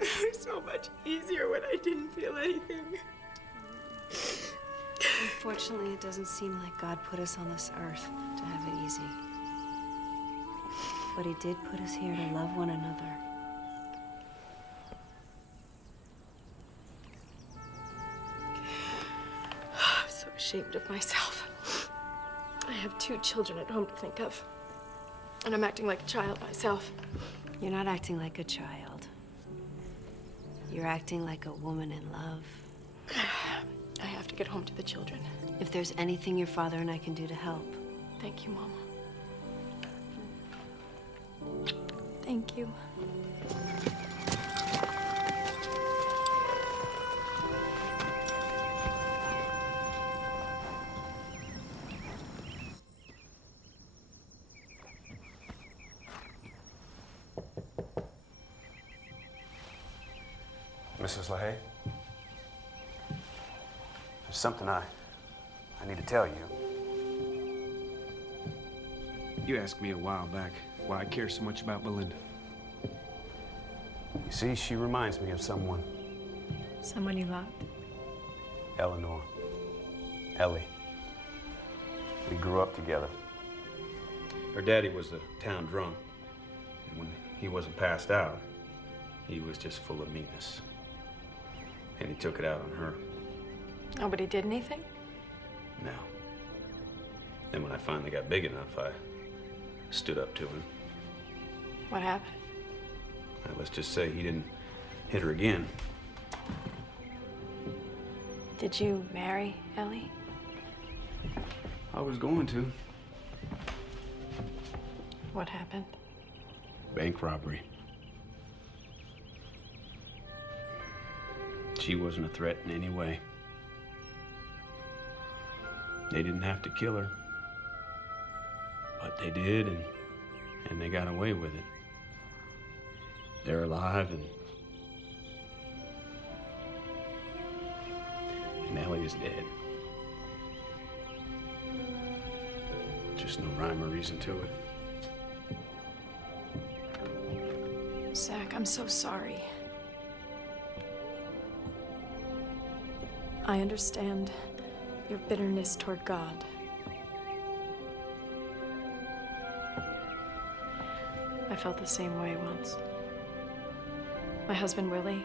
It was so much easier when I didn't feel anything. Unfortunately, it doesn't seem like God put us on this earth to have it easy. But He did put us here to love one another. I'm so ashamed of myself. I have 2 children at home to think of. And I'm acting like a child myself. You're not acting like a child. You're acting like a woman in love. I have to get home to the children. If there's anything your father and I can do to help. Thank you, Mama. Thank you. Mrs. LaHaye, there's something I need to tell you. You asked me a while back why I care so much about Belinda. You see, she reminds me of someone. Someone you loved? Eleanor. Ellie. We grew up together. Her daddy was a town drunk, and when he wasn't passed out, he was just full of meanness. And he took it out on her. Nobody did anything? No. Then when I finally got big enough, I stood up to him. What happened? Let's just say he didn't hit her again. Did you marry Ellie? I was going to. What happened? Bank robbery. She wasn't a threat in any way. They didn't have to kill her. But they did, and they got away with it. They're alive, and And Ellie is dead. Just no rhyme or reason to it. Zach, I'm so sorry. I understand your bitterness toward God. I felt the same way once. My husband, Willie,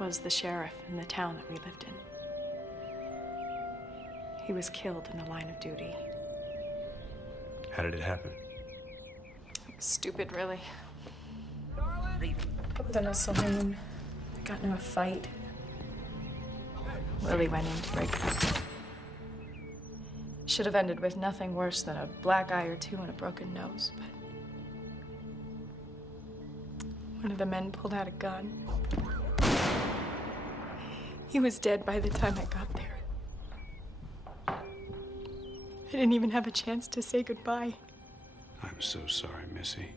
was the sheriff in the town that we lived in. He was killed in the line of duty. How did it happen? It was stupid, really. I was in a saloon. I got into a fight. Willie went in to break it up. Should have ended with nothing worse than a black eye or two and a broken nose, but one of the men pulled out a gun. He was dead by the time I got there. I didn't even have a chance to say goodbye. I'm so sorry, Missy.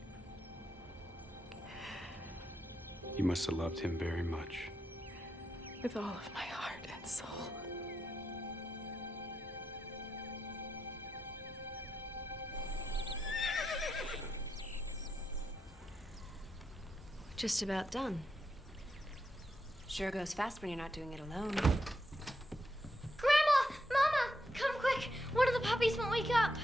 You must have loved him very much. With all of my heart and soul. Just about done. Sure goes fast when you're not doing it alone. Grandma! Mama! Come quick! One of the puppies won't wake up!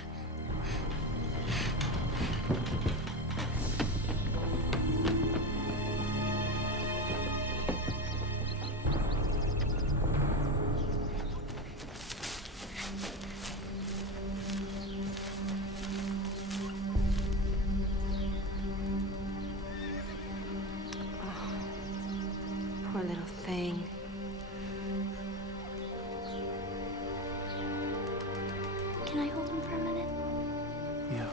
Poor little thing. Can I hold him for a minute? Yeah.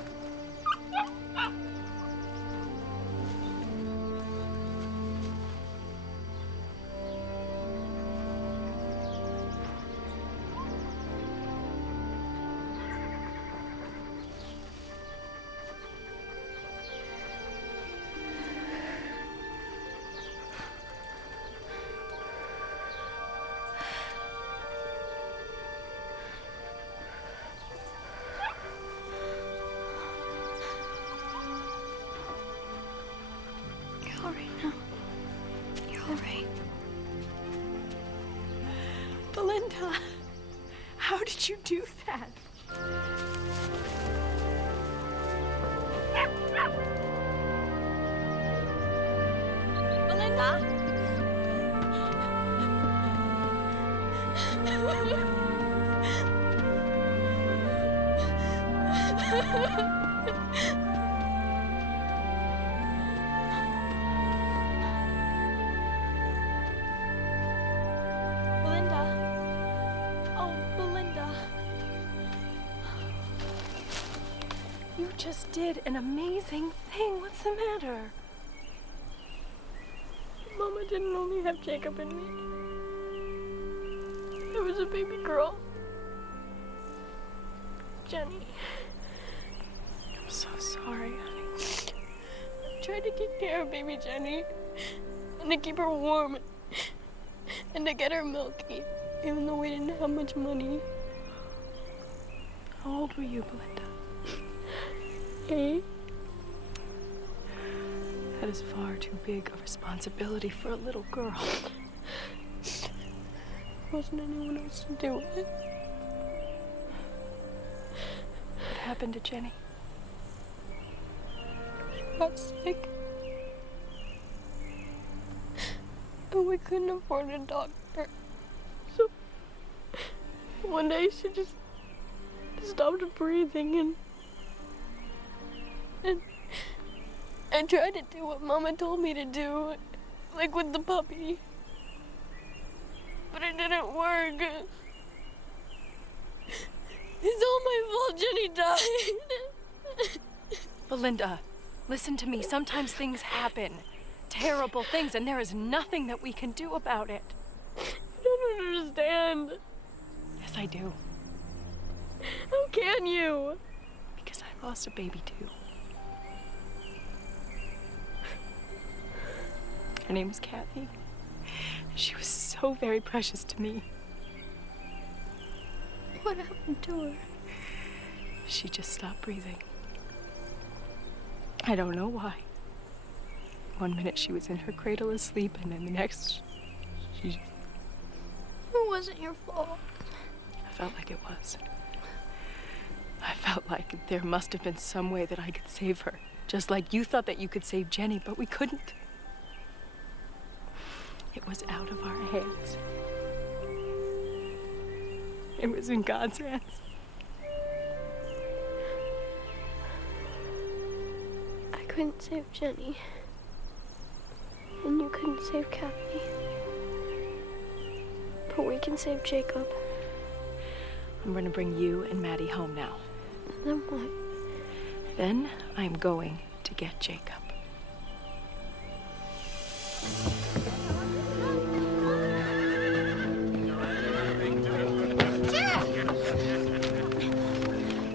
You're all right now. You're all right. Belinda, how did you do that? Belinda? Belinda. Oh, Belinda. You just did an amazing thing. What's the matter? Mama didn't only have Jacob and me. There was a baby girl. Jenny. I'm so sorry, honey. I tried to take care of baby Jenny and to keep her warm and to get her milk, even though we didn't have much money. How old were you, Belinda? 8. That is far too big a responsibility for a little girl. There wasn't anyone else to do it. What happened to Jenny? She got sick. And we couldn't afford a doctor. So one day she just stopped breathing and I tried to do what Mama told me to do, like with the puppy. But it didn't work. It's all my fault Jenny died. Belinda, listen to me. Sometimes things happen. Terrible things, and there is nothing that we can do about it. You don't understand. Yes, I do. How can you? Because I lost a baby too. Her name was Kathy. She was so very precious to me. What happened to her? She just stopped breathing. I don't know why. One minute she was in her cradle asleep, and then the next, she... It wasn't your fault. I felt like it was. I felt like there must have been some way that I could save her. Just like you thought that you could save Jenny, but we couldn't. It was out of our hands. It was in God's hands. I couldn't save Jenny. And you couldn't save Kathy. But we can save Jacob. I'm gonna bring you and Maddie home now. Then what? Then I'm going to get Jacob.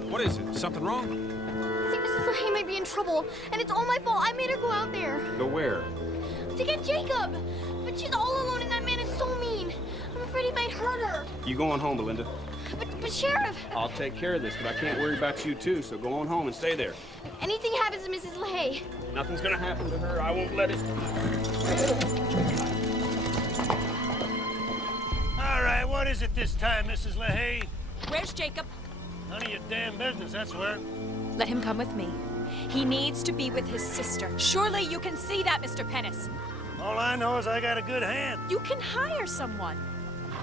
What is it? Something wrong? I think Mrs. LaHaye might be in trouble, and it's all my fault. I made her go out there. Go where? To get Jacob. But she's all alone, and that man is so mean. I'm afraid he might hurt her. You going home, Belinda? But Sheriff, I'll take care of this, but I can't worry about you too, so go on home and stay there. anything happens to Mrs. LaHaye. Nothing's gonna happen to her. I won't let it. All right, what is it this time, Mrs. LaHaye? Where's Jacob? None of your damn business, that's where. Let him come with me. He needs to be with his sister. Surely you can see that, Mr. Pennis. All I know is I got a good hand. You can hire someone.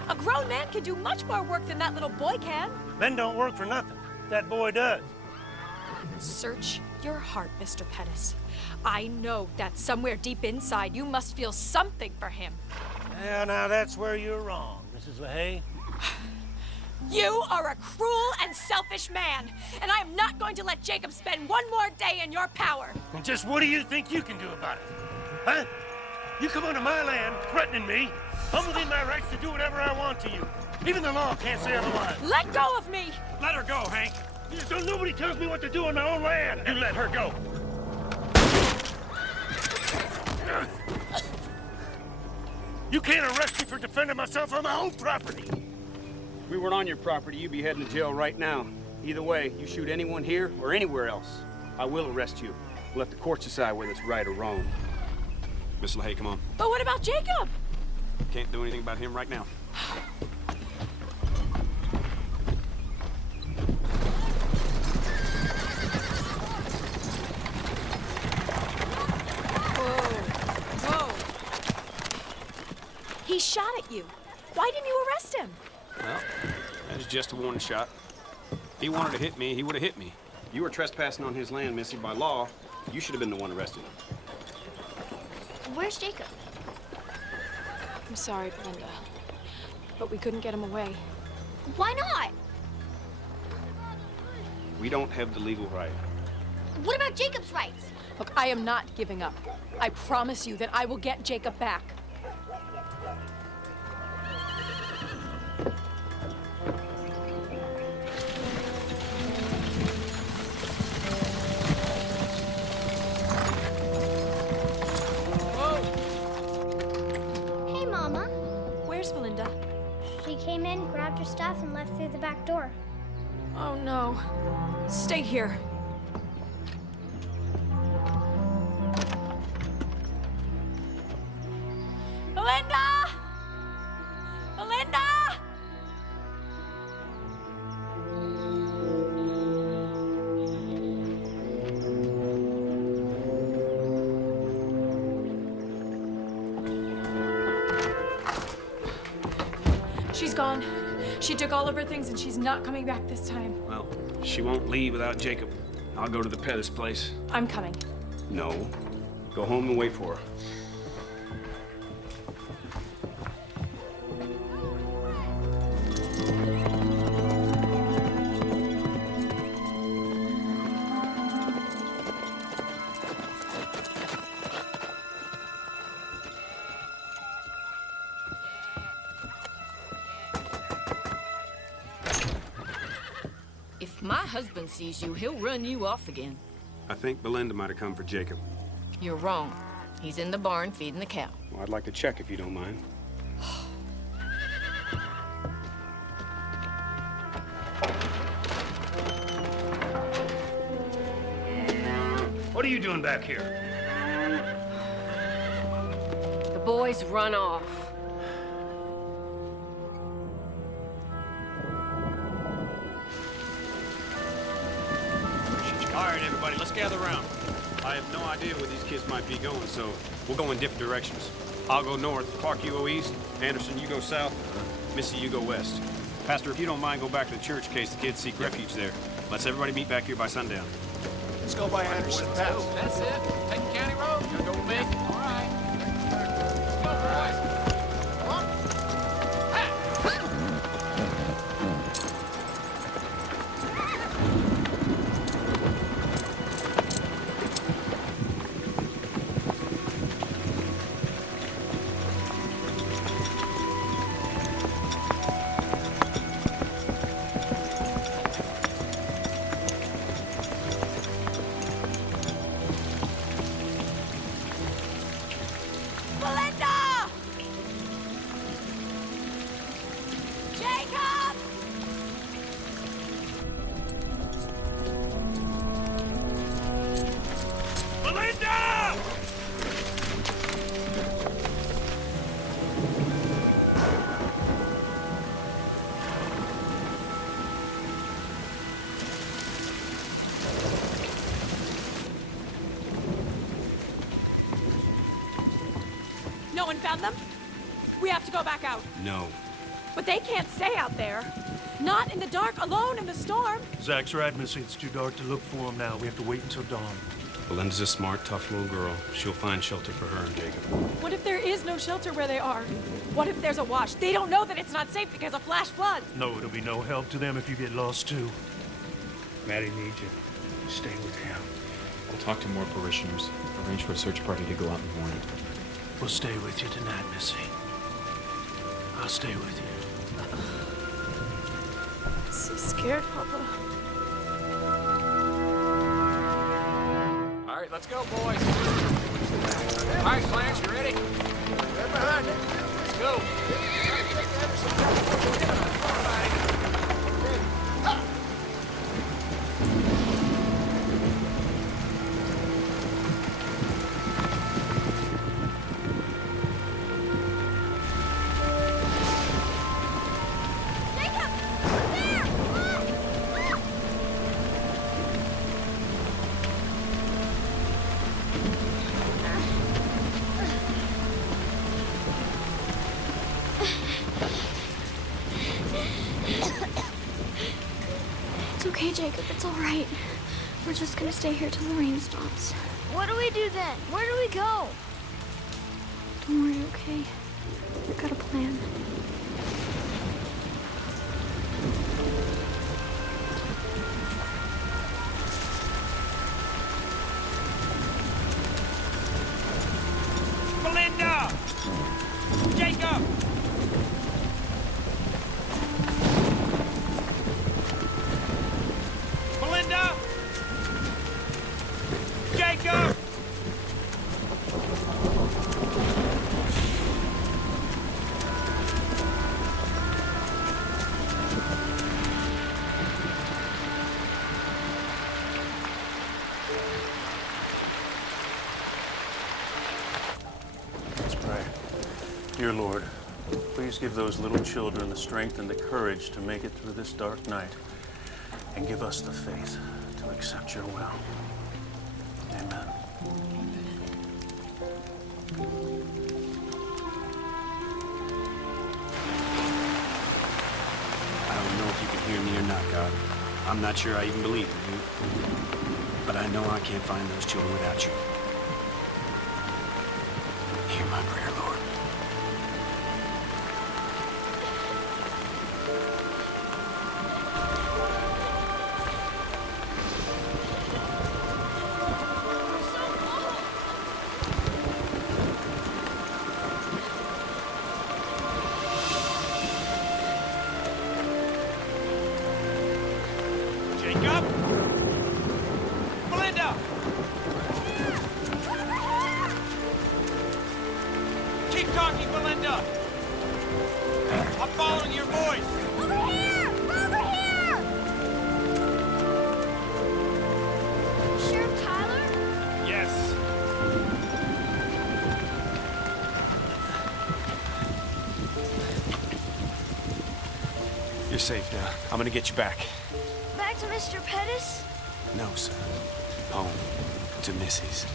A grown man can do much more work than that little boy can. Men don't work for nothing. That boy does. Search your heart, Mr. Pettis. I know that somewhere deep inside you must feel something for him. Yeah, now that's where you're wrong, Mrs. LaHaye. You are a cruel and selfish man, and I am not going to let Jacob spend one more day in your power. And just what do you think you can do about it? Huh? You come onto my land threatening me. I'm within my rights to do whatever I want to you. Even the law can't say otherwise. Let go of me! Let her go, Hank. Nobody tells me what to do on my own land. You let her go. You can't arrest me for defending myself on my own property. If we weren't on your property, you'd be heading to jail right now. Either way, you shoot anyone here or anywhere else, I will arrest you. We'll let the courts decide whether it's right or wrong. Miss LaHaye, come on. But what about Jacob? Can't do anything about him right now. Whoa. He shot at you. Why didn't you arrest him? Well, that was just a warning shot. If he wanted to hit me, he would have hit me. You were trespassing on his land, Missy, by law. You should have been the one arrested. Where's Jacob? I'm sorry, Belinda, but we couldn't get him away. Why not? We don't have the legal right. What about Jacob's rights? Look, I am not giving up. I promise you that I will get Jacob back. Hey, Mama. Where's Belinda? She came in, grabbed her stuff, and left through the back door. Oh, no. Stay here. Belinda! Belinda! She's gone. She took all of her things and she's not coming back this time. Well, she won't leave without Jacob. I'll go to the Pettis place. I'm coming. No. Go home and wait for her. If my husband sees you, he'll run you off again. I think Belinda might have come for Jacob. You're wrong. He's in the barn feeding the cow. Well, I'd like to check if you don't mind. What are you doing back here? The boys run off. All right, everybody, let's gather around. I have no idea where these kids might be going, so we'll go in different directions. I'll go north, Park, you go east, Anderson, you go south, Missy, you go west. Pastor, if you don't mind, go back to the church in case the kids seek refuge there. Let's everybody meet back here by sundown. Let's go by Anderson Pass. That's it. Take the county road. You gonna go with me? All right. Let's go, boys. Come on. No one found them? We have to go back out. No. But they can't stay out there. Not in the dark, alone in the storm. Zach's right, Missy. It's too dark to look for him now. We have to wait until dawn. Belinda's a smart, tough little girl. She'll find shelter for her and Jacob. What if there is no shelter where they are? What if there's a wash? They don't know that it's not safe because of flash floods. No, it'll be no help to them if you get lost, too. Maddie needs you. Stay with him. We'll talk to more parishioners. Arrange for a search party to go out in the morning. We'll stay with you tonight, Missy. I'll stay with you. I'm so scared, Papa. All right, let's go, boys. All right, Clarence, you ready? Right behind you. Let's go. It's okay, Jacob. It's all right. We're just gonna stay here till the rain stops. What do we do then? Where do we go? Don't worry, okay? I've got a plan. Belinda! Jacob! Belinda! Jacob! Let's pray. Dear Lord, please give those little children the strength and the courage to make it through this dark night, and give us the faith to accept your will. Amen. I don't know if you can hear me or not, God. I'm not sure I even believe in you. But I know I can't find those children without you. Hear my prayer, Lord. Jacob! Belinda! Keep talking, Belinda! I'm following your voice! Over here! Over here! Sheriff Tyler? safe now. I'm gonna get you back. Back to Mr. Pettis? No, son. Home. To Missy's.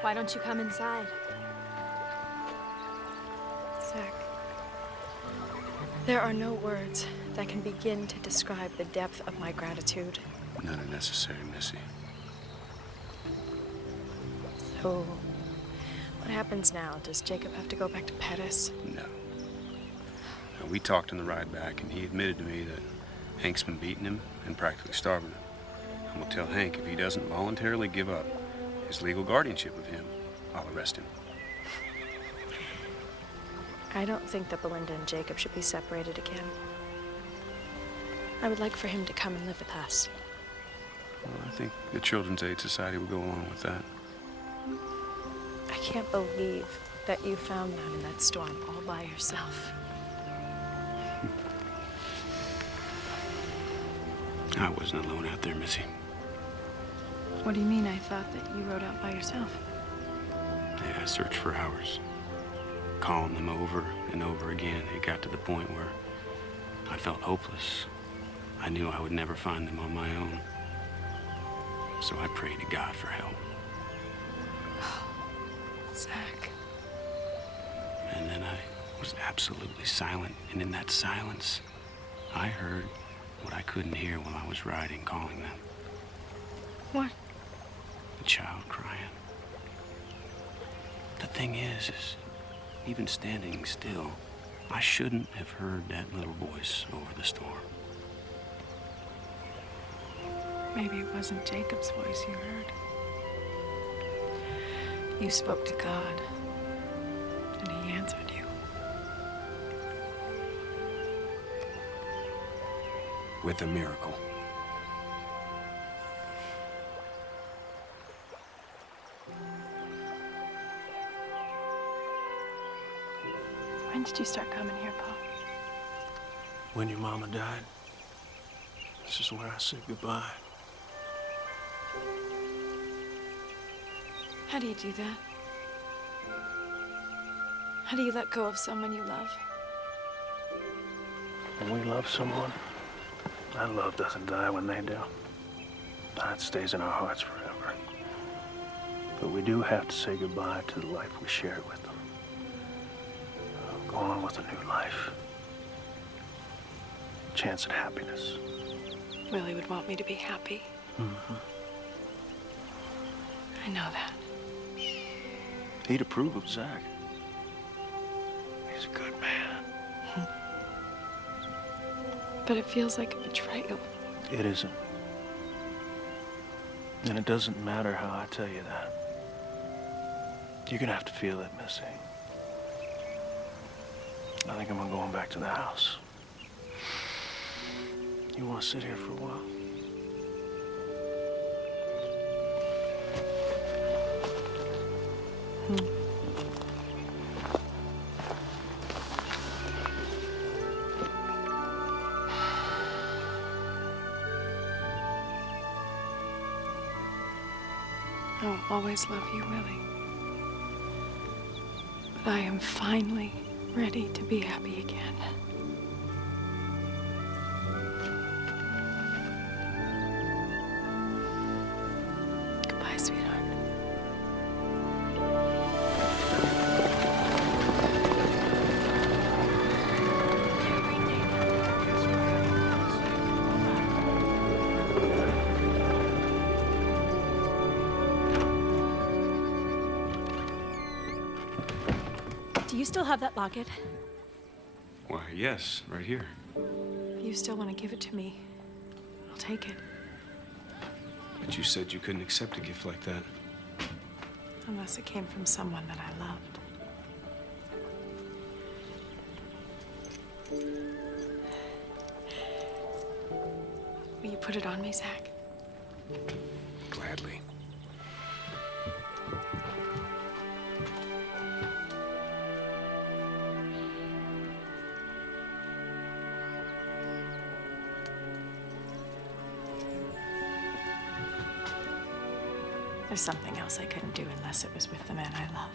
Why don't you come inside? Zach, there are no words that can begin to describe the depth of my gratitude. None are necessary, Missy. So, what happens now? Does Jacob have to go back to Pettis? No. Now, we talked on the ride back, and he admitted to me that Hank's been beating him and practically starving him. I'm gonna tell Hank if he doesn't voluntarily give up his legal guardianship of him, I'll arrest him. I don't think that Belinda and Jacob should be separated again. I would like for him to come and live with us. Well, I think the Children's Aid Society will go along with that. I can't believe that you found them in that storm all by yourself. I wasn't alone out there, Missy. What do you mean? I thought that you rode out by yourself. Yeah, I searched for hours, calling them over and over again. It got to the point where I felt hopeless. I knew I would never find them on my own. So I prayed to God for help. Zach. And then I was absolutely silent. And in that silence, I heard what I couldn't hear while I was riding, calling them. What? The child crying. The thing is even standing still, I shouldn't have heard that little voice over the storm. Maybe it wasn't Jacob's voice you heard. You spoke to God, and he answered you. With a miracle. When did you start coming here, Paul? When your mama died, this is where I said goodbye. How do you do that? How do you let go of someone you love? When we love someone, that love doesn't die when they do. That stays in our hearts forever. But we do have to say goodbye to the life we shared with them. Go on with a new life. Chance at happiness. Willie would want me to be happy. Mm-hmm. I know that. He'd approve of Zach. He's a good man. But it feels like a betrayal. It isn't. And it doesn't matter how I tell you that. You're gonna have to feel it, Missy. I think I'm going back to the house. You want to sit here for a while? I will always love you, Willie. But I am finally ready to be happy again. Goodbye, sweetheart. Do you still have that locket? Why, yes, right here. you still want to give it to me, I'll take it. But you said you couldn't accept a gift like that. Unless it came from someone that I loved. Will you put it on me, Zach? Gladly. There's something else I couldn't do unless it was with the man I love.